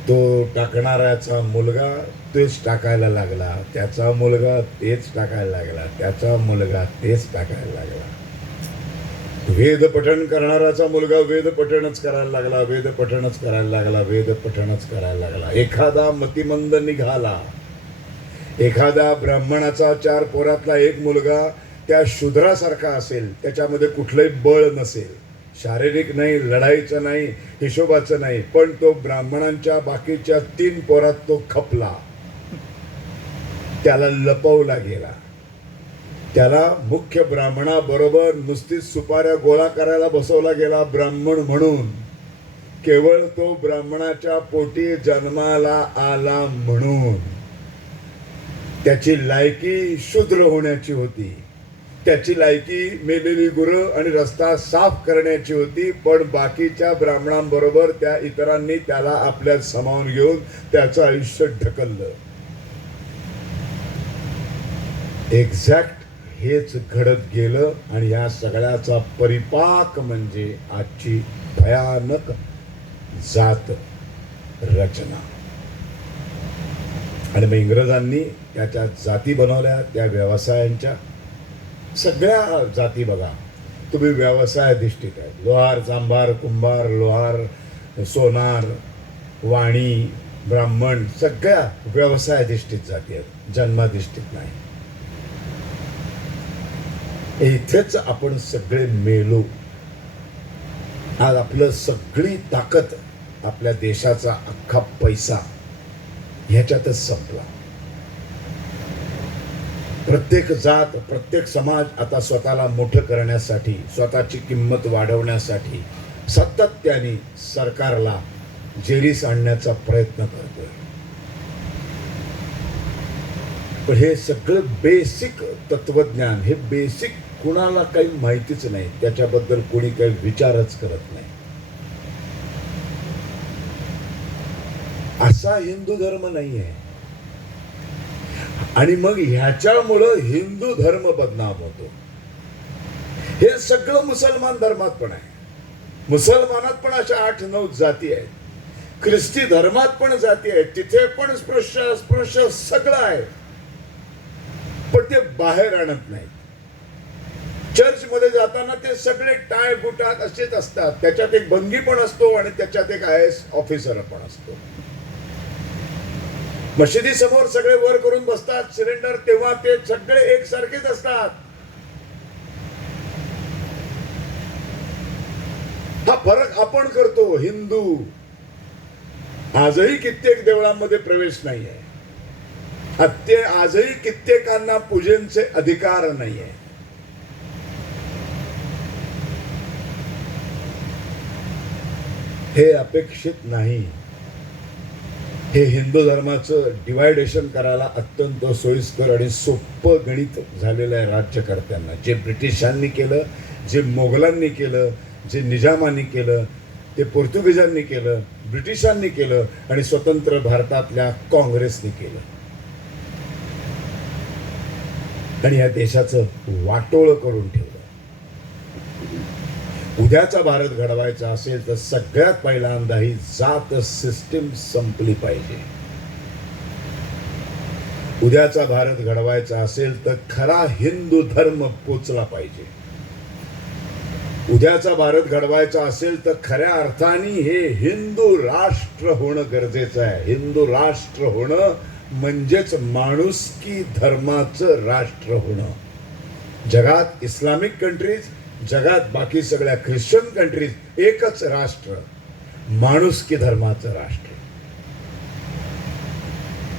तो टाकणाऱ्याचा मुलगा तेच टाकायला लागला, त्याचा मुलगा तेच टाकायला लागला, त्याचा मुलगा तेच टाकायला लागला. वेद पठण करणाराचा मुलगा वेद पठणच करायला लागला, वेद पठणच करायला लागला, वेद पठणच करायला लागला. एखादा मतिमंद निघाला, एखाद्या ब्राह्मणाचा 4 पोरातला एक मुलगा त्या शूद्रासारखा असेल, त्याच्यामध्ये कुठलंही बळ नसेल, शारीरिक नाही, लढाईचं नाही, हिशोबाचं नाही, पण तो ब्राह्मणांच्या बाकीच्या 3 पोरात तो खपला, त्याला लपवला गेला. त्याला मुख्य ब्राह्मणाबरोबर नुसतीच सुपाऱ्या गोळा करायला बसवला गेला ब्राह्मण म्हणून, केवळ तो ब्राह्मणाच्या पोटी जन्माला आला म्हणून. त्याची लायकी शूद्र होण्याची होती, त्याची लायकी मेलेली गुरं आणि रस्ता साफ करण्याची होती, पण बाकीच्या ब्राह्मणांबरोबर त्या इतरांनी त्याला आपल्यात सामावून घेऊन त्याचं आयुष्य ढकललं. एक्झॅक्ट हेच घडत गेलं, आणि या सगळ्याचा परिपाक म्हणजे आजची भयानक जात रचना. आणि मग इंग्रजांनी त्याच्या जाती बनवल्या, त्या व्यवसायांच्या सगळ्या जाती बघा तुम्ही व्यवसाय अधिष्ठित आहेत. लोहार, चांभार, कुंभार, लोहार, सोनार, वाणी, ब्राह्मण, सगळ्या व्यवसाय अधिष्ठित जाती आहेत, जन्माधिष्ठित नाही. इथेच आपण सगळे मेलो. आज आपलं सगळी ताकद, आपल्या देशाचा अख्खा पैसा ह्याच्यातच संपला. प्रत्येक जात, प्रत्येक समाज आता स्वतःला मोठं करण्यासाठी, स्वतःची किंमत वाढवण्यासाठी सातत्याने सरकारला जेरीस आणण्याचा प्रयत्न करतोय. पण हे सगळं बेसिक तत्वज्ञान, हे बेसिक कुणाला काही माहितीच नाही, त्याच्याबद्दल कोणी काही विचारच करत नाही. असा हिंदू धर्म नाही आहे. आणि मग ह्याच्यामुळं हिंदू धर्म बदनाम होतो. हे सगळं मुसलमान धर्मात पण आहे. मुसलमानात पण अशा 8-9 जाती आहेत. ख्रिस्ती धर्मात पण जाती आहेत, तिथे पण स्पृश्य सगळं आहे, पण ते बाहेर आणत नाही. चर्च मध्ये जाताना ते सगळे टाय बुटात असेच असतात, त्याच्यात एक भंगी पण असतो आणि त्याच्यात एक IAS ऑफिसर पण असतो. मशिदी समोर सगळे वर करून बसतात सिलेंडर, तेव्हा ते सगळे एकसारखेच असतात. हा फरक आपण करतो. हिंदू आजही कित्येक देवळांमध्ये प्रवेश नाही आहे. आजही कित्येकांना पूजेचे अधिकार नाही आहे. हे अपेक्षित नाही. हे हिंदू धर्माचं डिवायडेशन करायला अत्यंत सोयीस्कर आणि सोपं गणित झालेलं आहे राज्यकर्त्यांना. जे ब्रिटिशांनी केलं, जे मोगलांनी केलं, जे निजामांनी केलं, ते पोर्तुगीजांनी केलं, ब्रिटिशांनी केलं आणि स्वतंत्र भारतातल्या काँग्रेसने केलं. आणि या देशाचं वाटोळं करून ठेवलं. उद्याचा भारत घडवायचा असेल तर सगळ्यात पहिल्यांदा ही जात सिस्टीम संपली पाहिजे. उद्याचा भारत घडवायचा असेल तर खरा हिंदू धर्म पोचला पाहिजे. उद्याचा भारत घडवायचा असेल तर खऱ्या अर्थाने हे हिंदू राष्ट्र होणं गरजेचं आहे. हिंदू राष्ट्र होणं म्हणजेच माणुसकी धर्माचं राष्ट्र होणं. जगात इस्लामिक कंट्रीज, जगात बाकी सगळ्या ख्रिश्चन कंट्रीज, एकच राष्ट्र, माणुसकी धर्माचं राष्ट्र,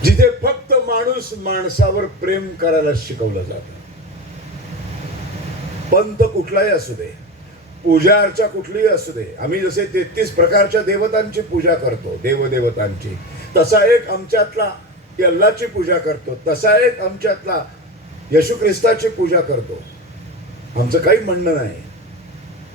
जिथे फक्त माणूस माणसावर प्रेम करायला शिकवलं जातं. पंथ कुठलाही असू दे, पूजा अर्चा कुठलीही असू दे, आम्ही जसे 33 प्रकारच्या देवतांची पूजा करतो, देवदेवतांची, तसा एक आमच्यातला की अल्लाची पूजा करतो, तसा एक आमच्यातला येशू ख्रिस्ताची पूजा करतो. आमचं काही म्हणणं नाही.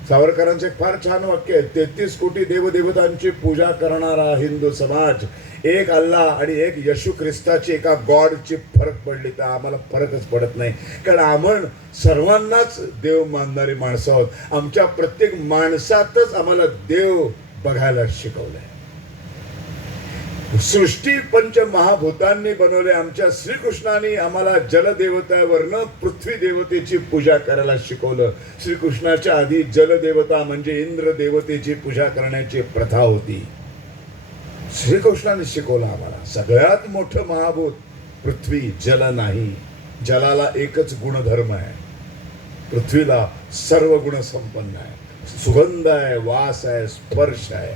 सावरकरांचे फार छान वाक्य आहे, 33 कोटी देवदेवतांची पूजा करणारा हिंदू समाज, एक अल्लाह आणि एक येशू ख्रिस्ताची, एका गॉडची फरक पडली तर आम्हाला फरकच पडत नाही. कारण आपण सर्वांनाच देव मानणारी माणसं आहोत. आमच्या प्रत्येक माणसातच आम्हाला देव बघायला शिकवलंय. सृष्टी पंचमहाभूतांनी बनवले. आमच्या श्रीकृष्णाने आम्हाला जलदेवतावरनं पृथ्वी देवतेची पूजा करायला शिकवलं. श्रीकृष्णाच्या आधी जलदेवता म्हणजे इंद्र देवतेची पूजा करण्याची प्रथा होती. श्रीकृष्णाने शिकवलं आम्हाला. सगळ्यात मोठं महाभूत पृथ्वी, जल नाही. जलाला एकच गुणधर्म आहे, पृथ्वीला सर्व गुण संपन्न आहे. सुगंध आहे, वास आहे, स्पर्श आहे.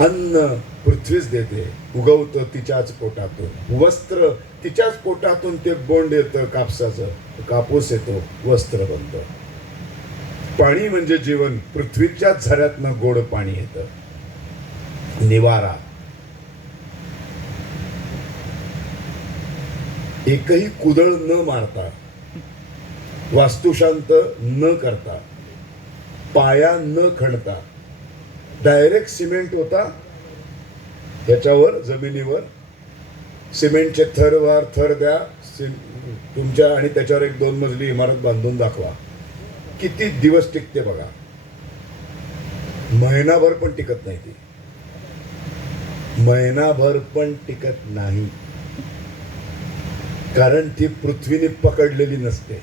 अन्न पृथ्वीच देते, उगवतं तिच्याच पोटातून. वस्त्र तिच्याच पोटातून ते बोंड येतं कापसाचं, कापूस येतो, वस्त्र बनतं. पाणी म्हणजे जीवन, पृथ्वीच्याच झऱ्यातनं गोड पाणी येतं. निवारा, एकही कुदळ न मारता, वास्तुशांत न करता, पाया न खणता, डायरेक्ट सिमेंट होता याच्यावर, जमिनीवर सिमेंटचे थरवार थर द्या तुमच्या, आणि त्याच्यावर एक 2 मजली इमारत बांधून दाखवा. किती दिवस टिकते बघा. महिनाभर पण टिकत नाही ती, महिनाभर पण टिकत नाही. कारण ती पृथ्वीने पकडलेली नसते.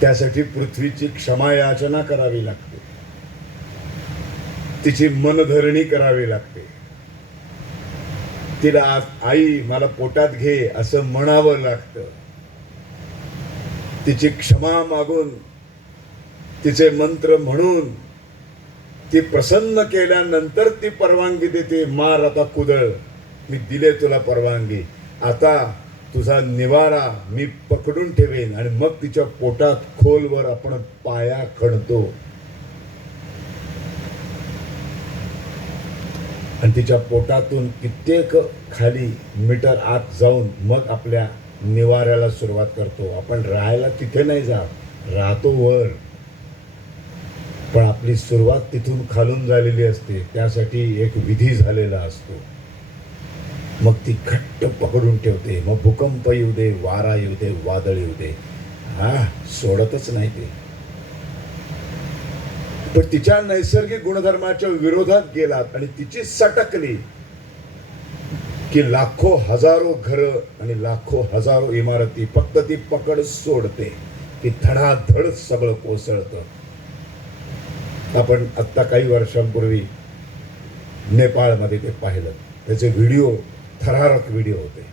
त्यासाठी पृथ्वीची क्षमा याचना करावी लागते, तिची मनधरणी करावी लागते. तिला आई मला पोटात घे असं म्हणावं लागतं. तिची क्षमा मागून, तिचे मंत्र म्हणून, ती प्रसन्न केल्यानंतर ती परवानगी देते. मार आता कुदळ, मी दिले तुला परवानगी, आता तुझा निवारा मी पकडून ठेवेन. आणि मग तिच्या पोटात खोलवर आपण पाया खणतो आणि तिच्या पोटातून कित्येक खाली मीटर आत जाऊन मग आपल्या निवाऱ्याला सुरुवात करतो. आपण राहायला तिथे नाही जात, राहतो वर, पण आपली सुरुवात तिथून खालून झालेली असते. त्यासाठी एक विधी झालेला असतो. मग ती घट्ट पकडून ठेवते. मग भूकंप येऊ दे, वारा येऊ दे, वादळ येऊ दे, सोडतच नाही ते. पण तिच्या नैसर्गिक गुणधर्माच्या विरोधात गेलात आणि तिची सटकली की लाखो हजारो घरं आणि लाखो हजारो इमारती फक्त ती पकड सोडते की धडाधड सगळं कोसळतं. आपण आत्ता काही वर्षांपूर्वी नेपाळमध्ये ते पाहिलं. त्याचे व्हिडिओ थरारक व्हिडिओ होते.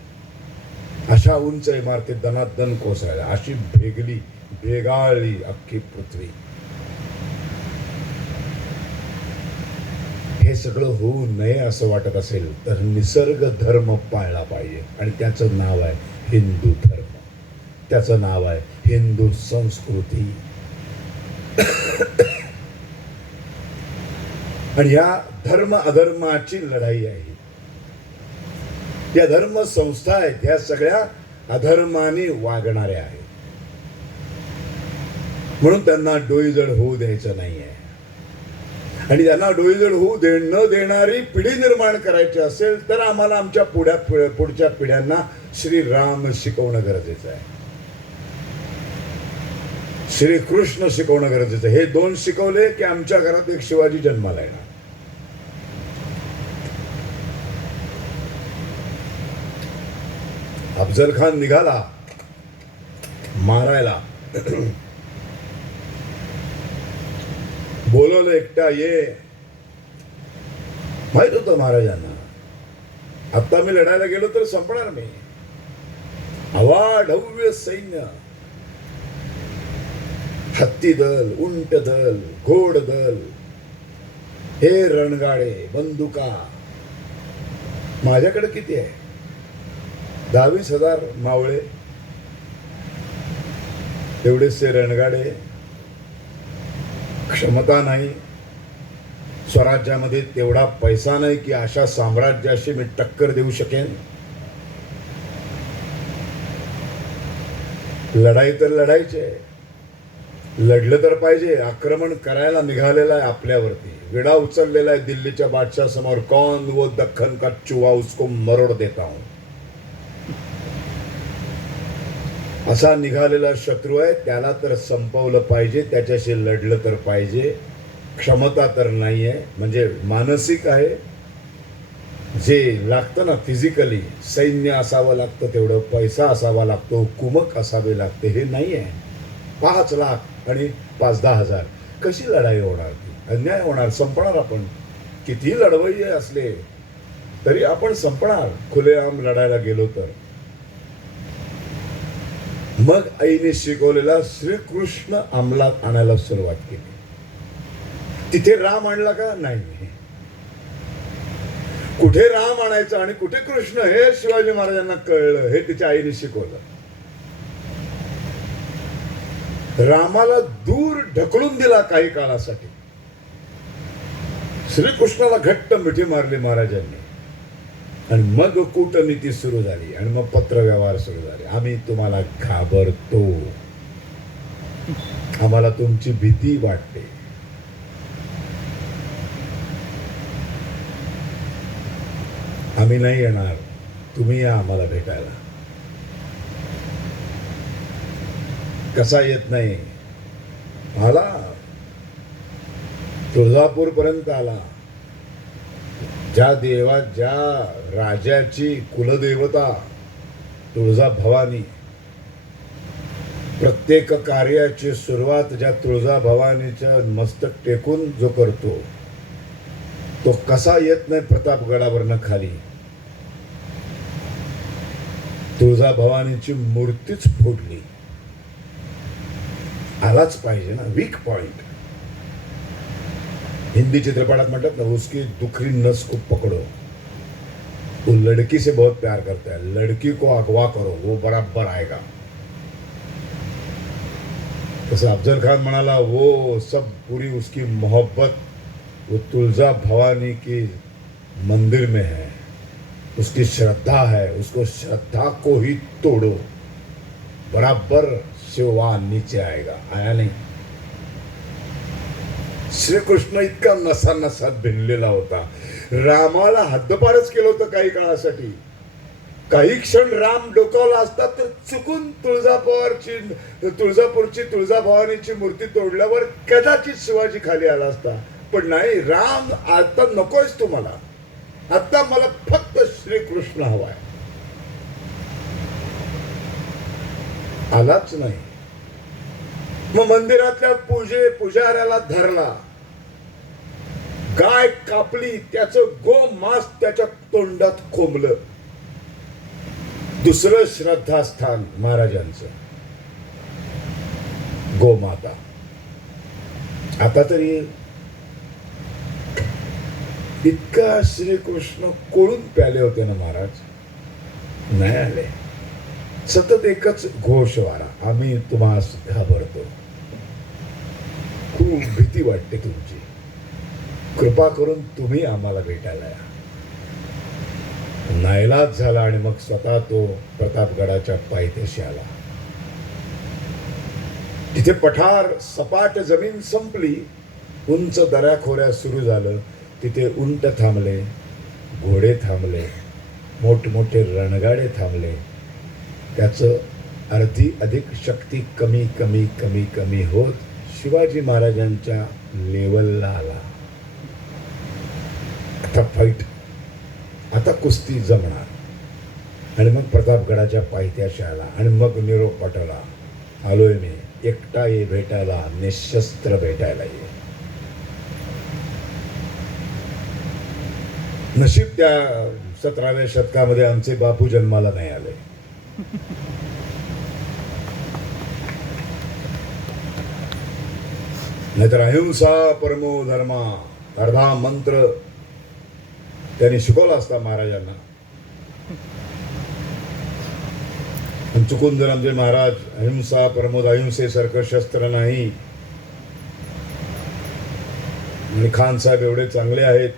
अशा उंच इमारती दनादन कोसळल्या, अशी भेगाळली अख्खी पृथ्वी. हे सगळं होऊ नये असं वाटत असेल तर निसर्ग धर्म पाळला पाहिजे. आणि त्याचं नाव आहे हिंदू धर्म, त्याचं नाव आहे हिंदू संस्कृती. आणि या धर्म अधर्माची लढाई आहे. या धर्म संस्था आहेत, ह्या सगळ्या अधर्माने वागणाऱ्या आहेत. म्हणून त्यांना डोईजड होऊ द्यायचं नाही आहे. आणि त्यांना डोईजड होऊ न देणारी पिढी निर्माण करायची असेल तर आम्हाला आमच्या पुढच्या पिढ्यांना श्रीराम शिकवणं गरजेचं आहे, श्रीकृष्ण शिकवणं गरजेचं आहे. हे 2 शिकवले की आमच्या घरात एक शिवाजी जन्माला येणार. अफजल खान निघाला मारायला, बोलवलं एकटा, ये. माहित होतं महाराजांना आता मी लढायला गेलो तर संपणार मी. अवाढव्य सैन्य, हत्ती दल, उंट दल, घोड दल, हे रणगाडे, बंदुका. माझ्याकडे किती आहे? 22,000 मावळे, एवढेसे रणगाडे, क्षमता नाही, स्वराज्यामध्ये तेवढा पैसा नाही की अशा साम्राज्याशी मी टक्कर देऊ शकेन. लढाई तर लढायची आहे, लढलं तर पाहिजे. आक्रमण करायला निघालेला आहे आपल्यावरती, विडा उचललेला आहे दिल्लीच्या बादशाह समोर. कौन वो दख्खन का चुवा उसको मरोड देता हूं, असा निघालेला शत्रू आहे. त्याला तर संपवलं पाहिजे, त्याच्याशी लढलं तर पाहिजे. क्षमता तर नाही आहे, म्हणजे मानसिक आहे. जे लागतं ना फिजिकली, सैन्य असावं लागतं, तेवढं पैसा असावा लागतो, कुमक असावे लागते, हे नाही आहे. 5 लाख आणि 5-10 हजार कशी लढाई होणार? ती अन्याय होणार, संपणार. आपण किती लढवय्ये असले तरी आपण संपणार खुलेआम लढायला गेलो तर. मग आईने शिकवलेला श्रीकृष्ण अंमलात आणायला सुरुवात केली. तिथे राम आणला का? नाही. कुठे राम आणायचं आणि कुठे कृष्ण हे शिवाजी महाराजांना कळलं. हे तिच्या आईने शिकवलं. रामाला दूर ढकलून दिला काही काळासाठी. श्रीकृष्णाला घट्ट मिठी मारली महाराजांनी आणि मग कूटनीती सुरू झाली आणि मग पत्रव्यवहार सुरू झाले. आम्ही तुम्हाला घाबरतो, आम्हाला तुमची भीती वाटते. आम्ही नाही येणार, तुम्ही या आम्हाला भेटायला. कसा येत नाही? आला, तुळजापूर पर्यंत आला. ज्या राजाची कुलदेवता तुळजा भवानी, प्रत्येक कार्याची सुरुवात ज्या तुळजा भवानीच्या मस्तक टेकून जो करतो, तो कसा येत नाही प्रतापगडावरनं खाली? तुळजा भवानीची मूर्तीच फोडली. आलाच पाहिजे ना. Weak point. हिंदी चित्रपटात म्हणतात ना, उसकी दुखरी नस को पकड़ो. वो लड़की से बहुत प्यार करता है, लड़की को अगवा करो, वो बराबर आएगा. तसं अफजल खान म्हणाला, वो सब पूरी उसकी मोहब्बत वो तुलजा भवानी की मंदिर में है, उसकी श्रद्धा है, उसको श्रद्धा को ही तोड़ो, बराबर शिववान नीचे आएगा. आया नहीं. श्रीकृष्ण इतका नसा नसात भिनलेला होता. रामाला हद्दपारच केलं होतं काही काळासाठी. काही क्षण राम डोकावला असता तर चुकून तुळजापूरची तुळजा भवानीची मूर्ती तोडल्यावर कदाचित शिवाजी खाली आला असता. पण नाही, राम आता नकोयच तुम्हाला, आता मला फक्त श्रीकृष्ण हवाय. आलाच नाही. मग मंदिरातल्या पुजाऱ्याला धरला, गाय कापली, त्याचं गोमांस त्याच्या तोंडात कोंबलं. दुसरं श्रद्धास्थान महाराजांचं, गोमाता. आता तरी इतका श्रीकृष्ण कोळून प्याले होते ना महाराज, नाही आले. सतत एकच घोषवारा, आम्ही तुम्हास घाबरतो, खूप भीती वाटते तुमची, कृपा करून तुम्ही आम्हाला भेटायला या. नाईलाज झाला आणि मग स्वतः तो प्रतापगडाच्या पायथ्याशी आला. तिथे पठार, सपाट जमीन संपली, उंच दऱ्याखोऱ्या सुरू झालं. तिथे उंट थांबले, घोडे थांबले, मोठमोठे रणगाडे थांबले. त्याचं अर्धी अधिक शक्ती कमी कमी कमी कमी होत शिवाजी महाराजांच्या लेवलला आला. आता फाईट, आता कुस्ती जमणार. आणि मग प्रतापगडाच्या पायथ्याशी आला आणि मग निरोप पाठवला, आलोय मी, एकटा ये भेटायला, निशस्त्र भेटायला ये. नशीब त्या 17व्या शतकामध्ये आमचे बापू जन्माला नाही आले. नाहीतर अहिंसा परमो धर्मा अर्धा मंत्र त्यांनी शिकवला असता महाराजांना. चुकून जर आमचे महाराज अहिंसा परमो, अहिंसेसारखं शस्त्र नाही, आणि खान साहेब एवढे चांगले आहेत,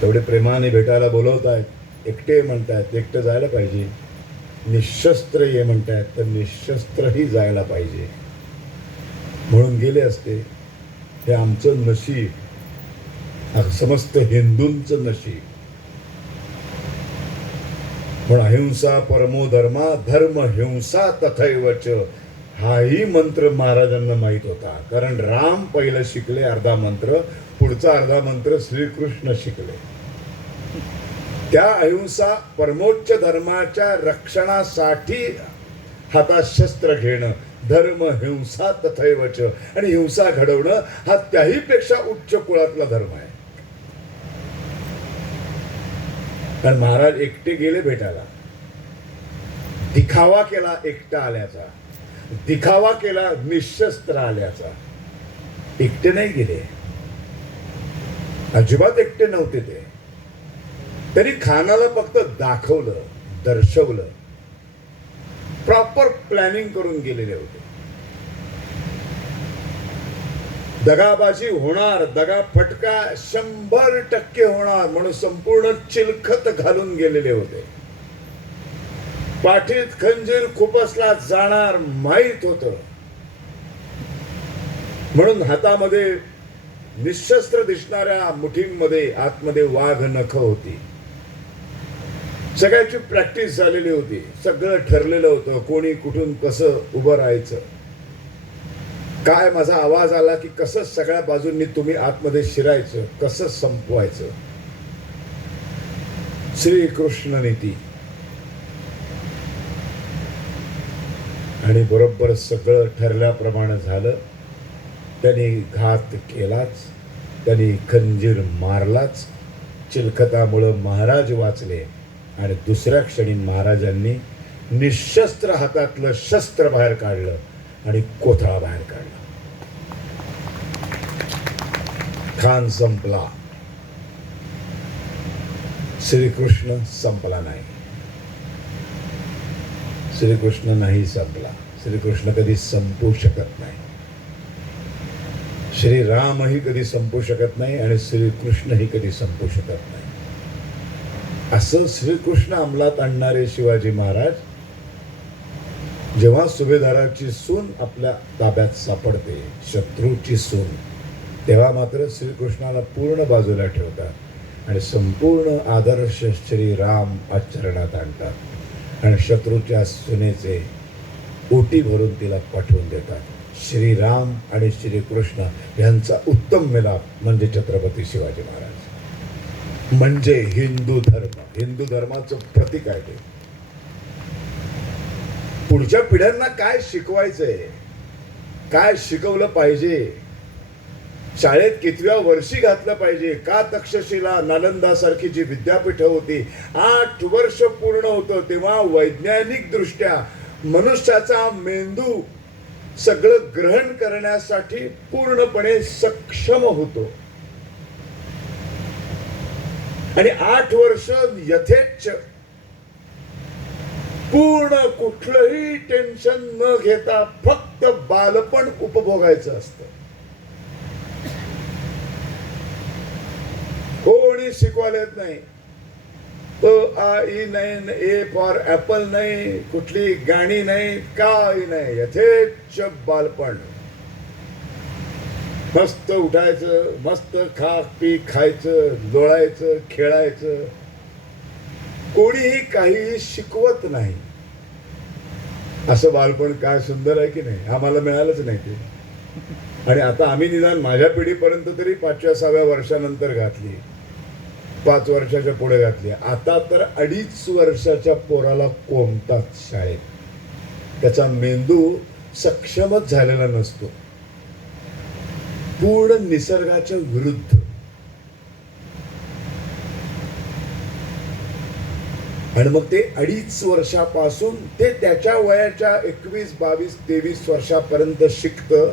तेवढे प्रेमाने भेटायला बोलवत आहेत, एकटे म्हणतायत एकटं जायला पाहिजे, निशस्त्र ये म्हणतायत तर निशस्त्रही जायला पाहिजे, म्हणून गेले असते. हे आमचं नशीब, समस्त हिंदूंचं नशीब. पण अहिंसा परमो धर्मा, धर्म हिंसा तथैवच, हाही मंत्र महाराजांना माहीत होता. कारण राम पहिलं शिकले अर्धा मंत्र, पुढचा अर्धा मंत्र श्रीकृष्ण शिकले. त्या अहिंसा परमोच्च धर्माच्या रक्षणासाठी हातात शस्त्र घेणं, धर्म हिंसा तथैवच, आणि हिंसा घडवणं हा त्याही पेक्षा उच्च कुळातला धर्म आहे. कारण महाराज एकटे गेले भेटायला, दिखावा केला एकटा आल्याचा, दिखावा केला निशस्त्र आल्याचा. एकटे नाही गेले, अजिबात एकटे नव्हते ते. तरी खानाला फक्त दाखवलं, दर्शवलं, प्रॉपर प्लॅनिंग करून गेलेले होते. दगाबाजी होणार, दगा फटका 100% होणार म्हणून संपूर्ण चिलखत घालून गेलेले होते. पाठीत खंजीर खुपसला जाणार माहीत होतं, म्हणून हातामध्ये निशस्त्र दिसणाऱ्या मुठींमध्ये आतमध्ये वाघ नख होती. सगळ्याची प्रॅक्टिस झालेली होती, सगळं ठरलेलं होतं, कोणी कुठून कसं उभं राहायचं, काय माझा आवाज आला की कसं सगळ्या बाजूंनी तुम्ही आतमध्ये शिरायचं, कसं संपवायचं. श्रीकृष्ण नीती. आणि बरोबर सगळं ठरल्याप्रमाणे झालं. त्यांनी घात केलाच, त्यांनी खंजीर मारलाच. चिलखतामुळं महाराज वाचले आणि दुसऱ्या क्षणी महाराजांनी निशस्त्र हातातलं शस्त्र बाहेर काढलं आणि कोथळा बाहेर काढला. खान संपला, श्रीकृष्ण संपला नाही. श्रीकृष्ण नाही संपला. श्रीकृष्ण कधी संपू शकत नाही. श्रीरामही कधी संपू शकत नाही आणि श्रीकृष्णही कधी संपू शकत नाही. असं श्रीकृष्ण अंमलात आणणारे शिवाजी महाराज जेव्हा सुभेदाराची सून आपल्या ताब्यात सापडते, शत्रूची सून, तेव्हा मात्र श्रीकृष्णाला पूर्ण बाजूला ठेवतात आणि संपूर्ण आदर्श श्रीराम आचरणात आणतात आणि शत्रूच्या सुनेचे ओटी भरून तिला पाठवून देतात. श्रीराम आणि श्रीकृष्ण यांचा उत्तम मिलाप म्हणजे छत्रपती शिवाजी महाराज, म्हणजे हिंदू धर्म. हिंदू धर्माचं प्रतीक आहे ते. पुढच्या पिढ्यांना काय शिकवायचंय, काय शिकवलं पाहिजे, शाळेत कितव्या वर्षी घातलं पाहिजे, का तक्षशिला नालंदा सारखी जी विद्यापीठ होती 8 वर्ष पूर्ण होतं तेव्हा वैज्ञानिक दृष्ट्या मनुष्याचा मेंदू सगळं ग्रहण करण्यासाठी पूर्णपणे सक्षम होतो. आणि 8 वर्ष यथेच्छ पूर्ण कुठलंही टेन्शन न घेता फक्त बालपण उपभोगायचं असतं. कोणी शिकवायला येत नाही, आ ई नाही, ए फॉर ऍपल नाही, कुठली गाणी नाही, काही नाही, यथेच्छ बालपण. मस्त उठायचं, मस्त खा पी खायचं, लोळायचं, खेळायचं. कोणीही काही शिकवत नाही. असं बालपण काय सुंदर आहे की नाही, आम्हाला मिळालंच नाही ते. आणि आता आम्ही निदान माझ्या पिढीपर्यंत तरी 5व्या-6व्या वर्षानंतर घातली, 5 वर्षाच्या पुढे घातली. आता तर 2.5 वर्षाच्या पोराला कोंबतात शाळेत. त्याचा मेंदू सक्षमच झालेला नसतो, पूर्ण निसर्गाच्या विरुद्ध. आणि मग ते 2.5 वर्षापासून ते त्याच्या वयाच्या 21, 22, 23 वर्षापर्यंत शिकतं.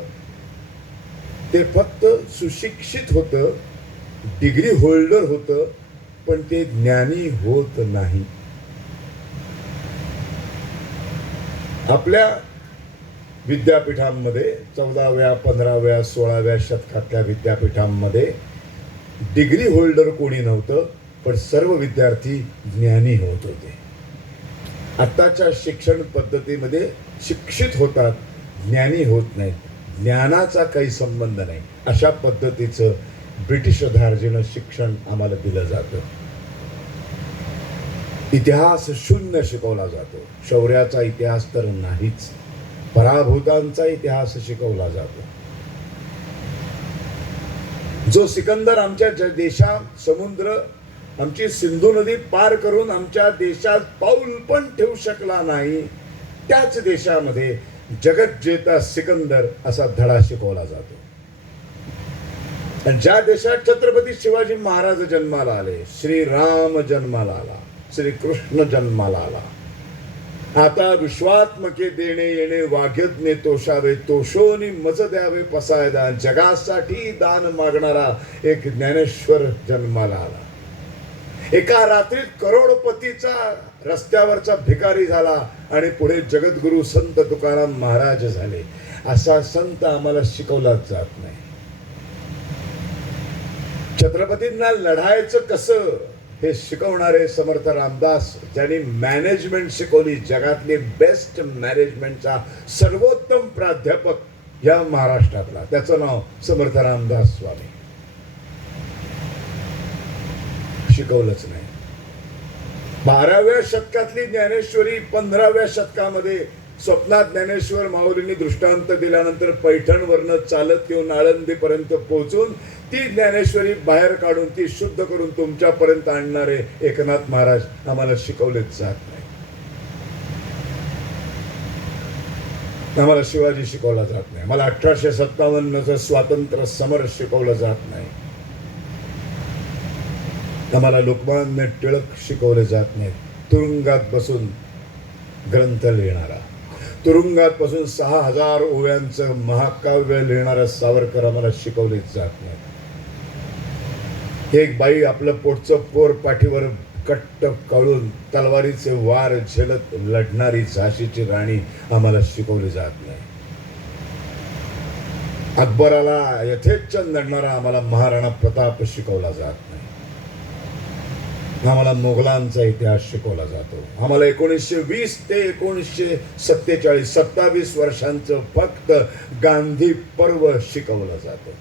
ते फक्त सुशिक्षित होतं, डिग्री होल्डर होतं, पण ते ज्ञानी होत नाही. आपल्या विद्यापीठांमध्ये 14व्या 15व्या 16व्या शतकातल्या विद्यापीठांमध्ये डिग्री होल्डर कोणी नव्हतं, पण सर्व विद्यार्थी ज्ञानी होत होते. आत्ताच्या शिक्षण पद्धतीमध्ये शिक्षित होतात, ज्ञानी होत नाहीत. ज्ञानाचा काही संबंध नाही. अशा पद्धतीचं ब्रिटिश धार्जिनं शिक्षण आम्हाला दिलं जातं. इतिहास शून्य शिकवला जातो. शौर्याचा इतिहास तर नाहीच, पराभूतांचा इतिहास शिकवला जातो. जो सिकंदर आमच्या देशात समुद्र, आमची सिंधू नदी पार करून आमच्या देशात पाऊल पण ठेवू शकला नाही, त्याच देशामध्ये जगत जेता सिकंदर असा धडा शिकवला जातो. आणि ज्या देशात छत्रपती शिवाजी महाराज जन्माला आले, श्रीराम जन्माला आला, श्रीकृष्ण जन्माला आला, आता विश्वात्मके देणे येणे वाग्यज्ञे तोषावे, तोषोनी मज द्यावे पसायदान, जगासाठी दान मागणारा एक ज्ञानेश्वर जन्माला आला. एका रात्रीत करोडपतीचा रस्त्यावरचा भिकारी झाला आणि पुढे जगद्गुरु संत तुकाराम महाराज झाले. असा संत आम्हाला शिकवलाच जात नाही. छत्रपतींना लढायचं कसं हे शिकवणारे समर्थ रामदास, ज्यांनी मॅनेजमेंट शिकवली, जगातले बेस्ट मॅनेजमेंटचा सर्वोत्तम प्राध्यापक या महाराष्ट्रातला, त्याचं नाव समर्थ रामदास स्वामी. शिकवलंच नाही. 12व्या शतकातली ज्ञानेश्वरी 15व्या शतकामध्ये स्वप्नात ज्ञानेश्वर माऊलींनी दृष्टांत दिल्यानंतर पैठणवरनं चालत येऊन आळंदीपर्यंत पोहोचून ती ज्ञानेश्वरी बाहेर काढून ती शुद्ध करून तुमच्यापर्यंत आणणारे एकनाथ महाराज आम्हाला शिकवलेच जात नाही. आम्हाला शिवाजी शिकवला जात नाही. मला 1857चं स्वातंत्र्य समर शिकवलं जात नाही. आम्हाला लोकमान्य टिळक शिकवले जात नाही. तुरुंगात बसून ग्रंथ लिहिणारा, तुरुंगात बसून 6000 ओव्यांचं महाकाव्य लिहिणारा सावरकर आम्हाला शिकवलेच जात नाही. एक बाई आपलं पोटचं पोर पाठीवर कट्ट कळून तलवारीचे वार झेलत लढणारी झाशीची राणी आम्हाला शिकवली जात नाही. अकबराला यथेच्छ लढणारा आम्हाला महाराणा प्रताप शिकवला जात नाही. आम्हाला मोगलांचा इतिहास शिकवला जातो. आम्हाला 1920 ते 1947 27 वर्षांचं फक्त गांधी पर्व शिकवलं जातं.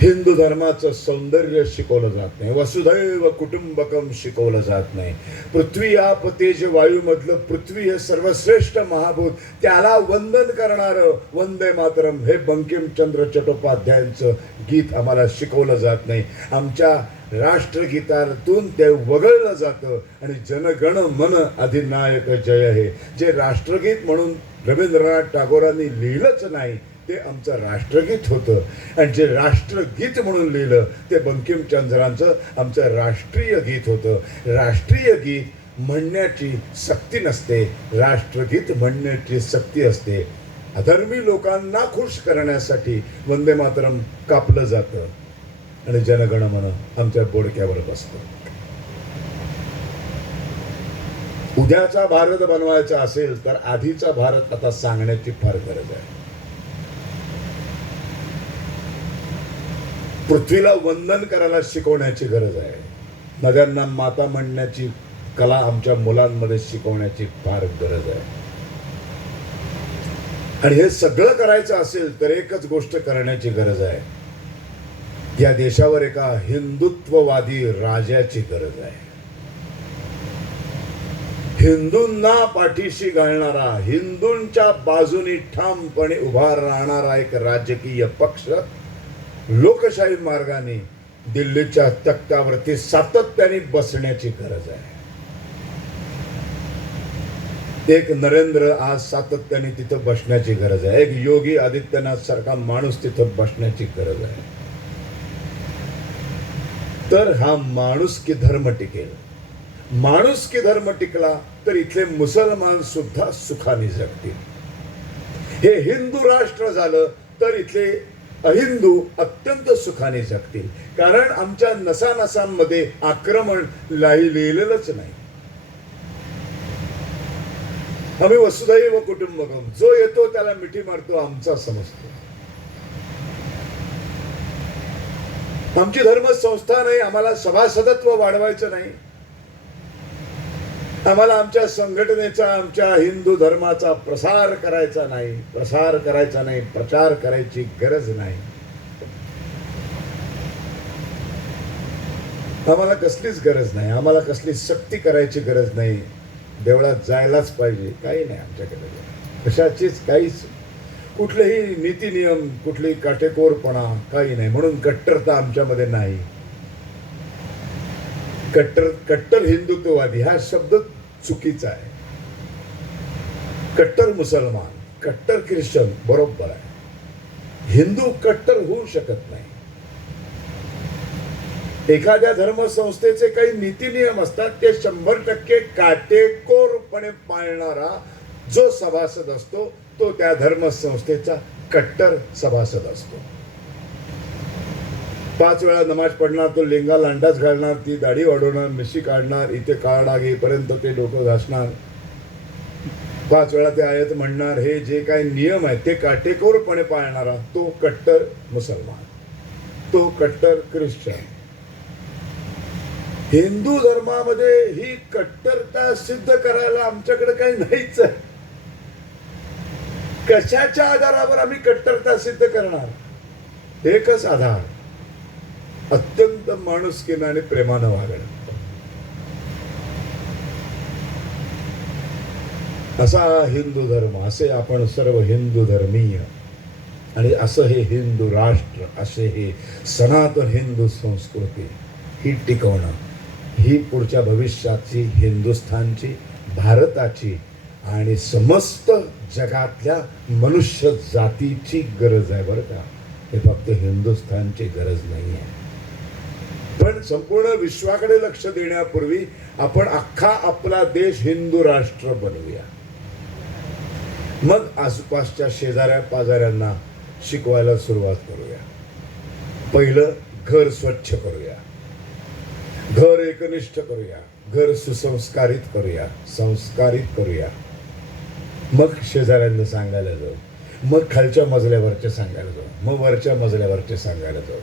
हिंदू धर्माचं सौंदर्य शिकवलं जात नाही. वसुधैव कुटुंबकम शिकवलं जात नाही. पृथ्वी आप तेज वायू मधलं पृथ्वी हे सर्वश्रेष्ठ महाभूत, त्याला वंदन करणारं वंदे मातरम हे बंकिमचंद्र चट्टोपाध्यायांचं गीत आम्हाला शिकवलं जात नाही. आमच्या राष्ट्रगीतातून ते वगळलं जातं आणि जनगण मन अधिनायक जय हे जे राष्ट्रगीत म्हणून रवींद्रनाथ टागोरांनी लिहिलंच नाही, ते आमचं राष्ट्रगीत होतं. आणि जे राष्ट्रगीत म्हणून लिहिलं ते बंकिमचंद्रांचं आमचं राष्ट्रीय गीत होतं. राष्ट्रीय गीत म्हणण्याची सक्ती नसते, राष्ट्रगीत म्हणण्याची सक्ती असते. अधर्मी लोकांना खुश करण्यासाठी वंदे मातरम कापलं जातं आणि जनगणमन आमच्या बोडक्यावर बसतं. उद्याचा भारत बनवायचा असेल तर आधीचा भारत आता सांगण्याची फार गरज आहे. पृथ्वीला वंदन करायला शिकवण्याची गरज आहे. नद्यांना माता म्हणण्याची कला आमच्या मुलांमध्ये शिकवण्याची फार गरज आहे. आणि हे सगळं करायचं असेल तर एकच गोष्ट करण्याची गरज आहे. या देशावर एका हिंदुत्ववादी राजाची गरज आहे. हिंदूंना पाठीशी घालणारा, हिंदूंच्या बाजूनी ठामपणे उभा राहणारा एक राजकीय पक्ष लोकशाही मार्गाने दिल्लीच्या तख्तावरती सातत्याने बसण्याची गरज आहे. एक नरेंद्र आज सातत्याने तिथं बसण्याची गरज आहे. एक योगी आदित्यनाथ सारखा माणूस तिथं बसण्याची गरज आहे. तर हा माणुसकी धर्म टिकेल. माणुसकी धर्म टिकला तर इथले मुसलमान सुद्धा सुखाने जगतील. हे हिंदू राष्ट्र झालं तर इथले अहिंदू अत्यंत सुखाने जगतील. कारण आमच्या नसानसांमध्ये आक्रमण लिहिलेलंच नाही. आम्ही वसुधैव कुटुंबकम, जो येतो त्याला मिठी मारतो आमचा समजतो. आमची धर्म संस्था नाही, आम्हाला सभासदत्व वाढवायचं नाही, आम्हाला आमच्या संघटनेचा, आमच्या हिंदू धर्माचा प्रसार करायचा नाही, प्रचार करायची गरज नाही. आम्हाला कसलीच गरज नाही, आम्हाला कसली सक्ती करायची गरज नाही. देवळात जायलाच पाहिजे काही नाही आमच्याकडे, कशाचीच काहीच कुठलेही नीती नियम, कुठली काटेकोरपणा काही नाही. म्हणून कट्टरता आमच्यामध्ये नाही. कट्टर हिंदुत्ववादी हा शब्द चुकीचा आहे. कट्टर मुसलमान, कट्टर ख्रिश्चन बरोबर आहे. हिंदू कट्टर होऊ शकत नाही. एखाद्या धर्मसंस्थेचे काही नीती नियम असतात, ते 100% काटेकोरपणे पाळणारा जो सभासद असतो तो त्या धर्मसंस्थेचा कट्टर सभासद असतो. 5 वेळा नमाज पडणार, तो लेंगा अंडाच घालणार, ती दाढी वाढवणार, मिशी काढणार, इथे काळा घेईपर्यंत ते डोकं घासणार, 5 वेळा ते आयत म्हणणार, हे जे काही नियम आहेत ते काटेकोरपणे पाळणारा तो कट्टर मुसलमान, तो कट्टर ख्रिश्चन. हिंदू धर्मामध्ये ही कट्टरता सिद्ध करायला आमच्याकडे काही नाहीच आहे. कशाच्या आधारावर आम्ही कट्टरता सिद्ध करणार? एकच आधार, अत्यंत माणुसकीने आणि प्रेमानं वागणं. असा हिंदू धर्म, असे आपण सर्व हिंदू धर्मीय, आणि असं हे हिंदू राष्ट्र, असे हे सनातन हिंदू संस्कृती ही टिकवणं, ही पुढच्या भविष्याची हिंदुस्थानची, भारताची आणि समस्त जगातल्या मनुष्य जातीची गरज आहे बरं का. हे फक्त हिंदुस्थानची गरज नाही आहे. पण संपूर्ण विश्वाकडे लक्ष देण्यापूर्वी आपण अख्खा आपला देश हिंदू राष्ट्र बनवूया. मग आसपासच्या शेजाऱ्या पाजाऱ्यांना शिकवायला सुरुवात करूया. पहिलं घर स्वच्छ करूया, घर एकनिष्ठ करूया, घर सुसंस्कारित करूया, संस्कारित करूया. मग शेजाऱ्यांना सांगायला जाऊ, मग खालच्या मजल्यावरचे सांगायला जाऊ, मग वरच्या मजल्यावरचे सांगायला जाऊ,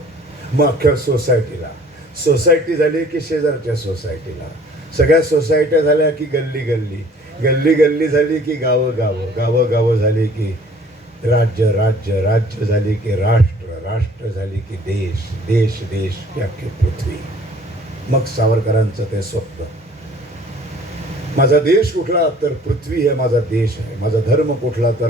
मग अख्ख्या सोसायटीला. सोसायटी झाली की शेजारच्या सोसायटीला, सगळ्या सोसायट्या झाल्या की गल्ली गल्ली, गल्ली गल्ली झाली की गावं गावं, गावं गावं झाली की राज्य, राज्य राज्य झाली की राष्ट्र, राष्ट्र झाली की देश, देश देश की अख्खी पृथ्वी. मग सावरकरांचं ते स्वप्न, माझा देश कुठला तर पृथ्वी हे माझा देश आहे, माझा धर्म कुठला तर